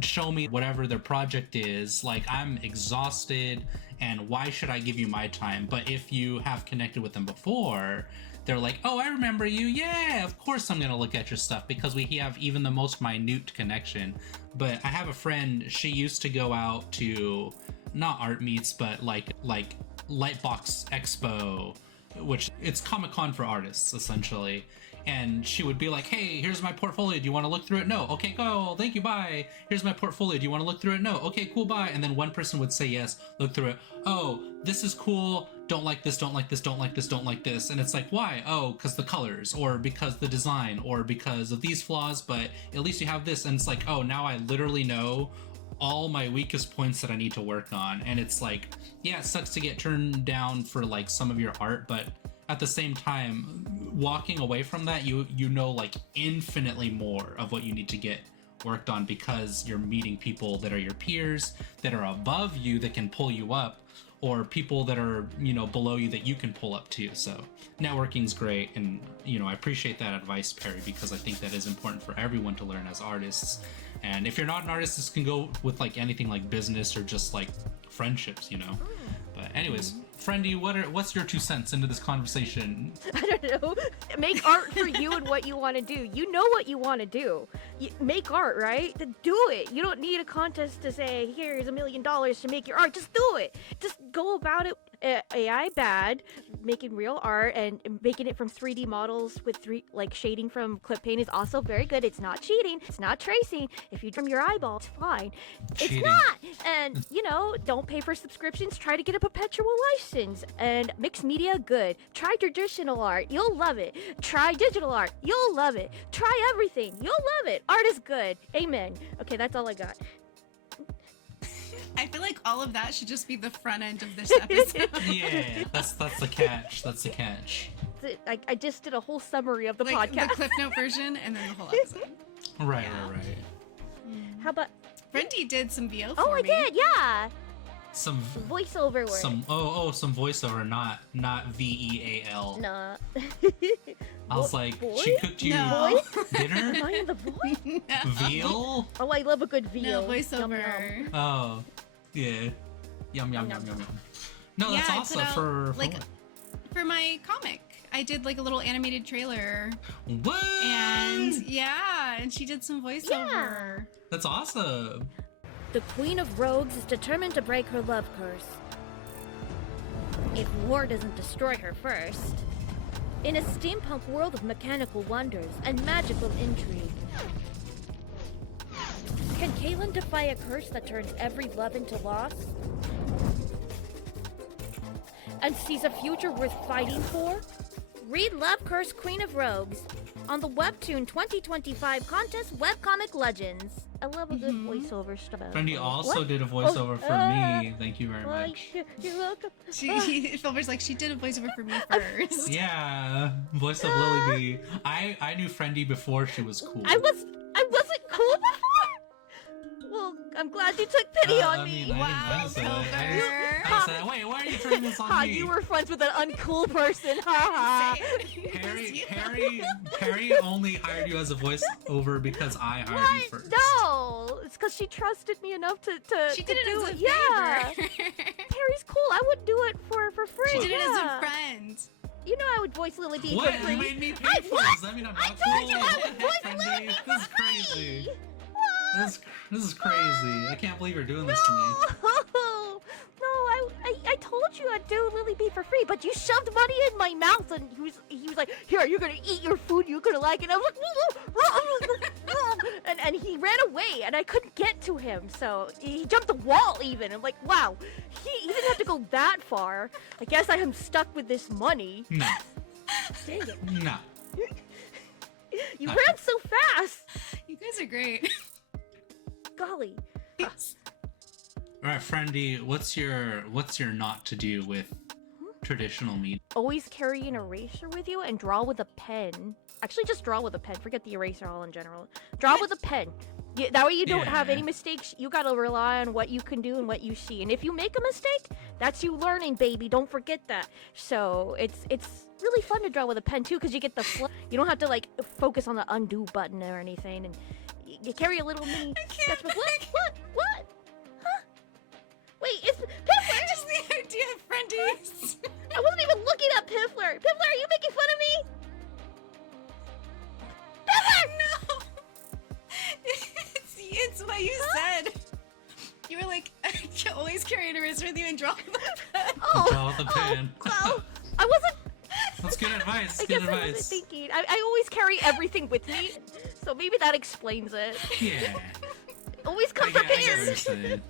show me whatever their project is. Like, I'm exhausted, and why should I give you my time? But if you have connected with them before, they're like, oh, I remember you. Yeah, of course I'm gonna look at your stuff, because we have even the most minute connection. But I have a friend, she used to go out to not art meets, but like Lightbox Expo, which it's Comic-Con for artists essentially. And she would be like, hey, here's my portfolio. Do you want to look through it? No. Okay, go. Thank you. Bye. Here's my portfolio. Do you want to look through it? No. Okay, cool. Bye. And then one person would say yes, look through it. Oh, this is cool. Don't like this. Don't like this. Don't like this. Don't like this. And it's like, why? Oh, because the colors, or because the design, or because of these flaws, but at least you have this. And it's like, oh, now I literally know all my weakest points that I need to work on. And it's like, yeah, it sucks to get turned down for like some of your art, but at the same time, walking away from that, you know like infinitely more of what you need to get worked on, because you're meeting people that are your peers, that are above you, that can pull you up, or people that are, you know, below you that you can pull up to. So networking's great, and you know, I appreciate that advice, Perry, because I think that is important for everyone to learn as artists. And if you're not an artist, this can go with like anything like business or just like friendships, you know. But anyways, Friendy, what's your 2 cents into this conversation? I don't know. Make art for you and what you want to do. You know what you want to do. Make art, right? Then do it. You don't need a contest to say, here's $1 million to make your art. Just do it. Just go about it. AI bad, making real art and making it from 3D models with shading from clip paint is also very good. It's not cheating. It's not tracing. If you from your eyeball, it's fine. Cheating. It's not. And you know, don't pay for subscriptions. Try to get a perpetual license. And mixed media, good. Try traditional art. You'll love it. Try digital art. You'll love it. Try everything. You'll love it. Art is good. Amen. Okay, that's all I got. I feel like all of that should just be the front end of this episode. Yeah, that's the catch. That's the catch. I just did a whole summary of the like podcast. the Cliff Note version and then the whole episode. Right, Yeah. right. How about? Brendy did some VO for Oh, I me. did. Yeah. Some Voiceover work. some some voiceover, not VEAL. Nah. I was like, boy? she cooked you No. dinner? Am I in the voice? No. Veal? Oh, I love a good veal. No, Yum, voiceover. yum. Oh, yeah. Yum, yum, yum, yum, yum. No, that's Yeah, I awesome put out, for like, what? for my comic. I did like a little animated trailer, What? and yeah, and she did some voiceover. That's awesome. The Queen of Rogues is determined to break her love curse. If war doesn't destroy her first. In a steampunk world of mechanical wonders and magical intrigue. Can Kaylin defy a curse that turns every love into loss? And sees a future worth fighting for? Read Love Curse Queen of Rogues on the Webtoon 2025 contest webcomic Legends. I love a good voiceover stuff. Brandy also What? did a voiceover for me. Thank you very Why, much. you're welcome. Filber's like, she did a voiceover for me first. Yeah, voice of Lily B. I knew Friendy before she was cool. I wasn't cool before. Well, I'm glad you took pity on I me. mean, Wow, I didn't say that. Filber. I said, wait, why are you turning this on Ha, me? you were friends with an uncool person. Ha ha. Perry only hired you as a voiceover because I hired you What? first. No, it's because she trusted me enough to She to did do it as a Yeah, favor. Terry's cool. I wouldn't do it for free. She did it as yeah. a friend. You know I would voice Lily B What? for free. You made me pay I for what? this. That mean I'm I not told cool. you I What would the voice heck, Lily Friendy? B This is for free. crazy. What? This is crazy. I can't believe you're doing this to me. No, I told you I'd do Lily B for free, but you shoved money in my mouth, and he was like, "Here, you're gonna eat your food. You're gonna like it." And I was like, and he ran away, and I couldn't get to him, so he jumped the wall. Even I'm like, wow, he didn't have to go that far. I guess I am stuck with this money. No. Dang it! No. You ran so fast. You guys are great. Golly. All right, Friendy, what's your not to do with traditional media? Always carry an eraser with you and draw with a pen. Actually, just draw with a pen. Forget the eraser all in general. Draw with a pen. That way you don't have any mistakes. You gotta rely on what you can do and what you see. And if you make a mistake, that's you learning, baby. Don't forget that. So it's really fun to draw with a pen too, because you get the flow. You don't have to like focus on the undo button or anything. And you carry a little mini sketchbook. What? Huh? Wait, it's Piffler. Just the idea of friendies. I wasn't even looking at Piffler. Piffler, are you making fun of me? No. It's what you said. You were like, you always carry an eraser with you and draw with a pen. Draw with a pen. Well, I wasn't. That's good advice. I Good guess I wasn't advice. thinking. I always carry everything with me, so maybe that explains it. Yeah. Always come I get what prepared. you're saying.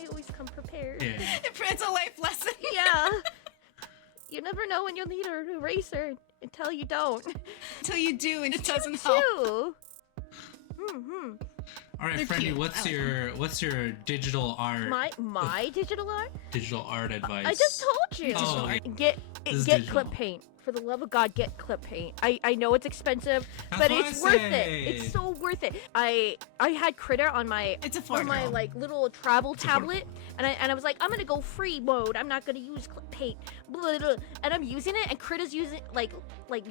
I always come prepared. Yeah. It's a life lesson. Yeah. You never know when you'll need an eraser until you don't. Until you do, and it doesn't help. True. Mm-hmm. All right, They're Friendy, cute. what's your digital art My digital art? digital art advice? I just told you. Oh, okay. Get This is get digital. clip paint. For the love of God, get clip paint. I know it's expensive, That's but what it's I worth say. it. It's so worth it. I had Critter on my It's affordable. on my like little travel It's tablet, and I was like, I'm gonna go free mode. I'm not gonna use clip paint. Blah, blah, blah. And I'm using it, and Critter's using like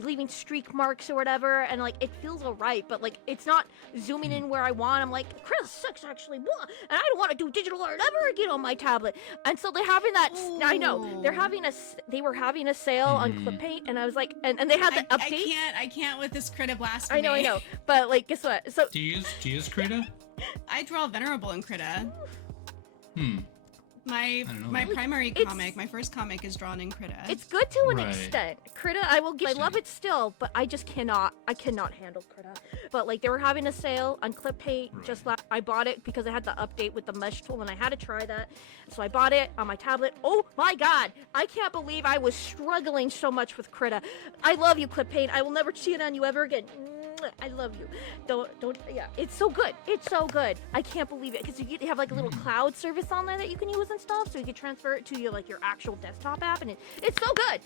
leaving streak marks or whatever, and like it feels alright, but like it's not zooming in where I want. I'm like, Critter sucks actually, blah. And I don't want to do digital art ever again on my tablet. And so they're having that. I know they're having they were having a sale on clip paint, and I was like, and they had the update. I can't with this Krita blasphemy. I know. But like, guess what? So Do you use Krita? I draw Venerable in Krita. I don't know My that. primary It's- comic, my first comic is drawn in Krita. it's good to an Right. extent. Critta, I will give. I love it still, but I just cannot. I cannot handle Critta. But like, they were having a sale on clip paint. Right. Just last, I bought it because I had the update with the mesh tool, and I had to try that. So I bought it on my tablet. Oh my god! I can't believe I was struggling so much with Critta. I love you, clip paint. I will never cheat on you ever again. I love you. Don't. Yeah, it's so good. It's so good. I can't believe it because you have like a little cloud service on there that you can use and stuff, so you can transfer it to your your actual desktop app, and it's so good.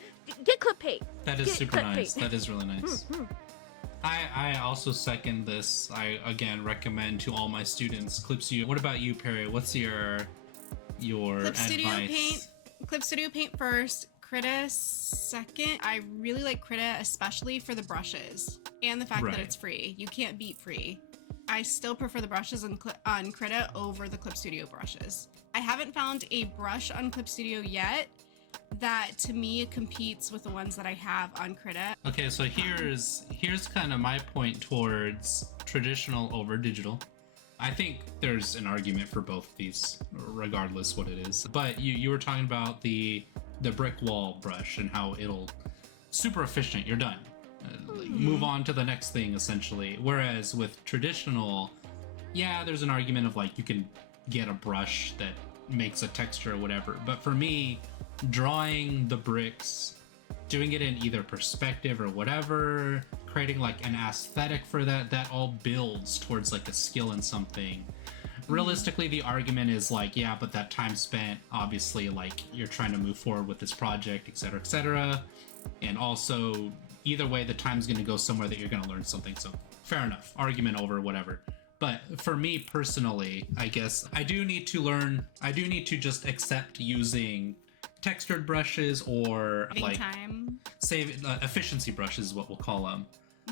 Get clip paint. That is Get super clip nice. paint. That is really nice. I also second this. I again recommend to all my students Clip Studio. What about you, Perry? What's your Clip advice? Studio Paint. Clip Studio Paint first. Krita second. I really like Krita, especially for the brushes and the fact Right. that it's free. You can't beat free. I still prefer the brushes on Krita over the Clip Studio brushes. I haven't found a brush on Clip Studio yet that to me competes with the ones that I have on Krita. Okay, so here's kind of my point towards traditional over digital. I think there's an argument for both of these, regardless what it is. But you were talking about the brick wall brush and how it'll super efficient. You're done. Move on to the next thing, essentially. Whereas with traditional, yeah, there's an argument of like you can get a brush that makes a texture or whatever. But for me, drawing the bricks, doing it in either perspective or whatever, creating like an aesthetic for that all builds towards like a skill in something. Realistically, the argument is like, yeah, but that time spent, obviously, like you're trying to move forward with this project, etc., etc. And also, either way, the time's going to go somewhere that you're going to learn something. So fair enough, argument over, whatever. But for me personally, I guess I do need to just accept using textured brushes or like efficiency brushes is what we'll call them.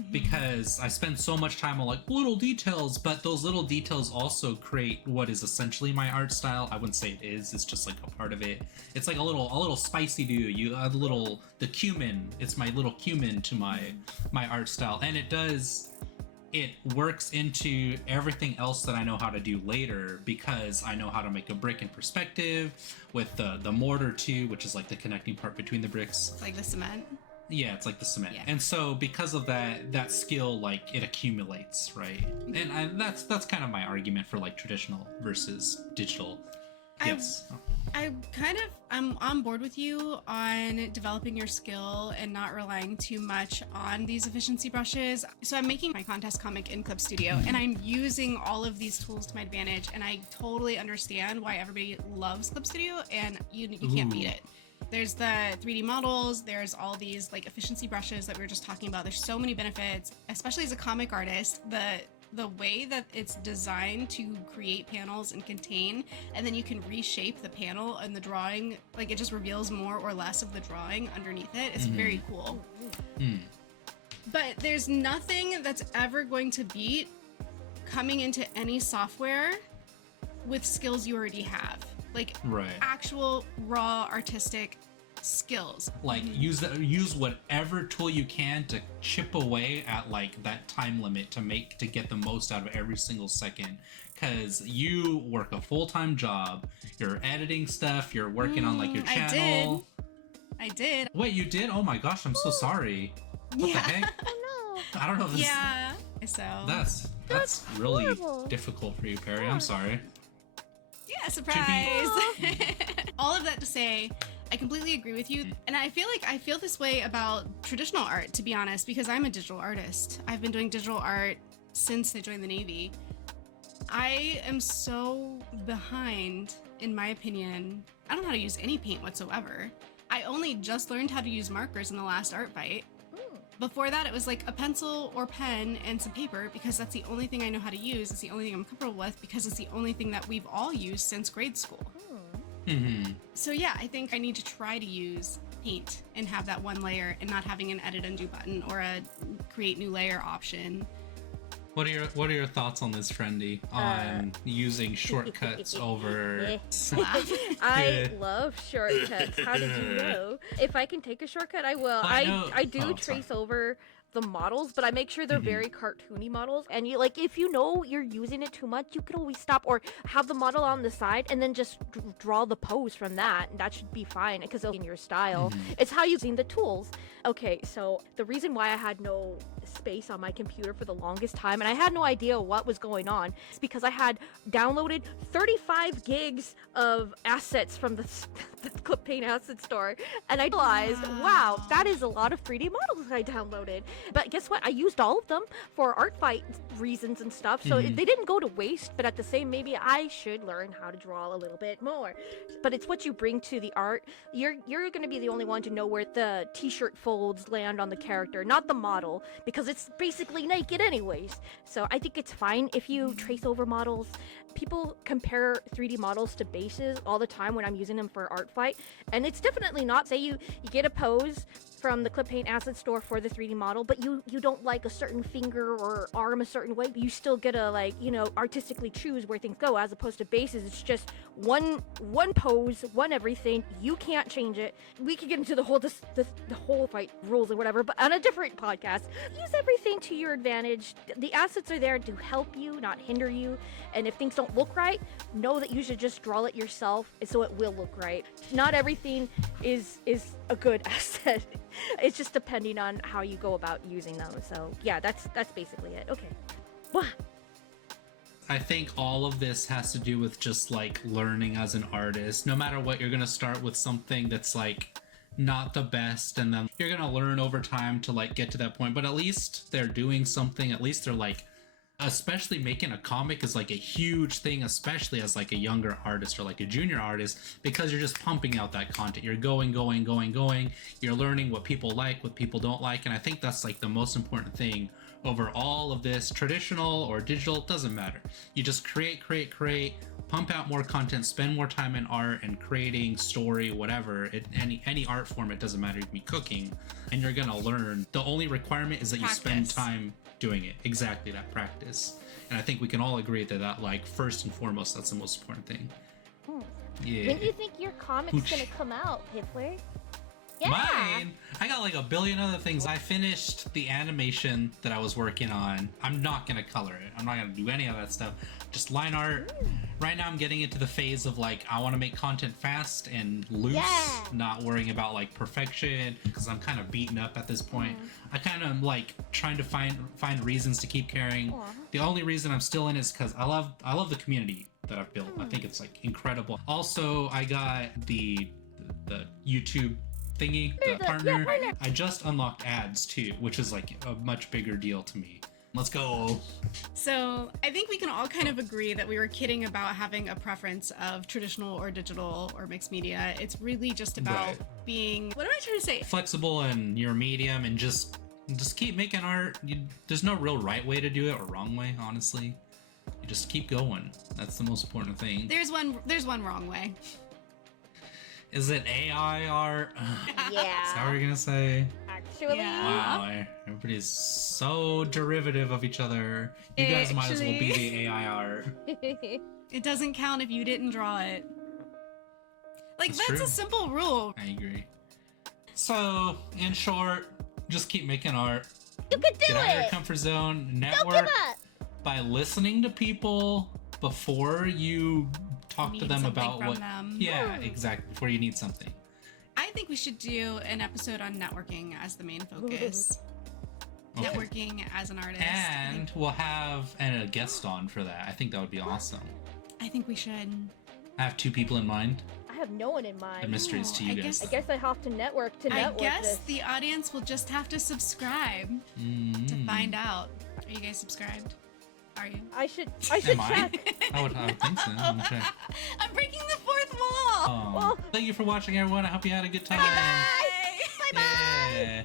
Because I spend so much time on like little details, but those little details also create what is essentially my art style. I wouldn't say it is, it's just like a part of it. It's like a little spicy do. You add the cumin. It's my little cumin to my art style, and it works into everything else that I know how to do later, because I know how to make a brick in perspective with the mortar too, which is like the connecting part between the bricks. Like the cement. Yeah, it's like the cement. Yeah. And so because of that skill, like it accumulates, right? And that's kind of my argument for like traditional versus digital. Yes. I'm on board with you on developing your skill and not relying too much on these efficiency brushes. So I'm making my contest comic in Clip Studio, and I'm using all of these tools to my advantage, and I totally understand why everybody loves Clip Studio, and you can't beat it. There's the 3D models, there's all these like efficiency brushes that we were just talking about. There's so many benefits, especially as a comic artist. The way that it's designed to create panels and contain, and then you can reshape the panel and the drawing, like it just reveals more or less of the drawing underneath it. It's very cool. But there's nothing that's ever going to beat coming into any software with skills you already have. Like actual raw artistic skills. Like use whatever tool you can to chip away at like that time limit to get the most out of every single second, because you work a full-time job, you're editing stuff, you're working on like your channel. I did. Wait, you did? Oh my gosh, I'm so sorry. What the heck? Oh no. I don't know if this so that's really horrible. difficult for you, Perry. I'm sorry. Yeah, surprise. All of that to say, I completely agree with you. And I feel this way about traditional art, to be honest, because I'm a digital artist. I've been doing digital art since I joined the Navy. I am so behind, in my opinion. I don't know how to use any paint whatsoever. I only just learned how to use markers in the last art fight. Before that, it was like a pencil or pen and some paper, because that's the only thing I know how to use. It's the only thing I'm comfortable with, because it's the only thing that we've all used since grade school. So yeah, I think I need to try to use paint and have that one layer and not having an edit undo button or a create new layer option. What are your thoughts on this, Trendy? On using shortcuts over... I love shortcuts. How did you know? If I can take a shortcut, I will. I do trace over the models, but I make sure they're very cartoony models. And you like, if you know you're using it too much, you could always stop or have the model on the side and then just draw the pose from that. And that should be fine, because in your style, it's how using the tools. Okay, so the reason why I had no space on my computer for the longest time, and I had no idea what was going on, is because I had downloaded 35 gigs of assets from the Clip Paint asset store, and I realized, wow, that is a lot of 3D models that I downloaded. But guess what? I used all of them for art fight reasons and stuff, so they didn't go to waste, but at the same, maybe I should learn how to draw a little bit more. But it's what you bring to the art. You're going to be the only one to know where the t-shirt folds land on the character, not the model, because because it's basically naked anyways. So I think it's fine if you trace over models. People compare 3D models to bases all the time when I'm using them for art fight, and it's definitely not. Say you get a pose from the clip paint asset store for the 3D model, but you don't like a certain finger or arm a certain way, you still get to, like, you know, artistically choose where things go, as opposed to bases. It's just one pose, one everything. You can't change it. We could get into the whole fight rules or whatever, but on a different podcast. Use everything to your advantage. The assets are there to help you, not hinder you. And if things don't look right, know that you should just draw it yourself so it will look right. Not everything is a good asset. It's just depending on how you go about using them. So yeah, that's basically it. Okay. What? I think all of this has to do with just like learning as an artist. No matter what, you're gonna start with something that's like not the best, and then you're gonna learn over time to like get to that point. But at least they're doing something. At least they're like, especially making a comic is like a huge thing, especially as like a younger artist or like a junior artist, because you're just pumping out that content. You're going. You're learning what people like, what people don't like, and I think that's like the most important thing over all of this. Traditional or digital, doesn't matter. You just create, pump out more content, spend more time in art and creating story, whatever. Any art form, it doesn't matter. You can be cooking, and you're gonna learn. The only requirement is that you spend time doing it. Exactly, that practice. And I think we can all agree that like first and foremost, that's the most important thing. Yeah. When do you think your comic's gonna come out, Piffler? Yeah. Mine? I got like a billion other things. I finished the animation that I was working on. I'm not gonna color it. I'm not gonna do any of that stuff. Just line art. Right now I'm getting into the phase of like, I want to make content fast and loose, not worrying about like perfection, because I'm kind of beaten up at this point. I kind of like trying to find reasons to keep caring. The only reason I'm still in is because I love the community that I've built. I think it's like incredible. Also, I got the YouTube thingy, the partner. I just unlocked ads too, which is like a much bigger deal to me. Let's go. So I think we can all kind of agree that we were kidding about having a preference of traditional or digital or mixed media. It's really just about being, what am I trying to say? Flexible in your medium, and just keep making art. There's no real right way to do it or wrong way, honestly. You just keep going. That's the most important thing. There's one wrong way. Is it AI art? Yeah. Is that what you're gonna say? Actually. Yeah. Wow, everybody's so derivative of each other. You guys might as well be the AI art. It doesn't count if you didn't draw it. Like, that's true. a simple rule. I agree. So, in short, just keep making art. You can do Get out of your it. comfort zone. Don't Network give up. by listening to people before you talk to Need them something about from what. them. Yeah, exactly. Before you need something. I think we should do an episode on networking as the main focus. Okay. Networking as an artist. And we'll have a guest on for that. I think that would be awesome. I think we should. I have 2 people in mind. I have no one in mind. The mysteries to you I guys. I guess I have to network to I network guess this. the audience will just have to subscribe to find out. Are you guys subscribed? Are you? I should Am check. I would think so. Let me check. I'm breaking the fourth wall. Thank you for watching, everyone. I hope you had a good time. Bye. Bye. Yeah.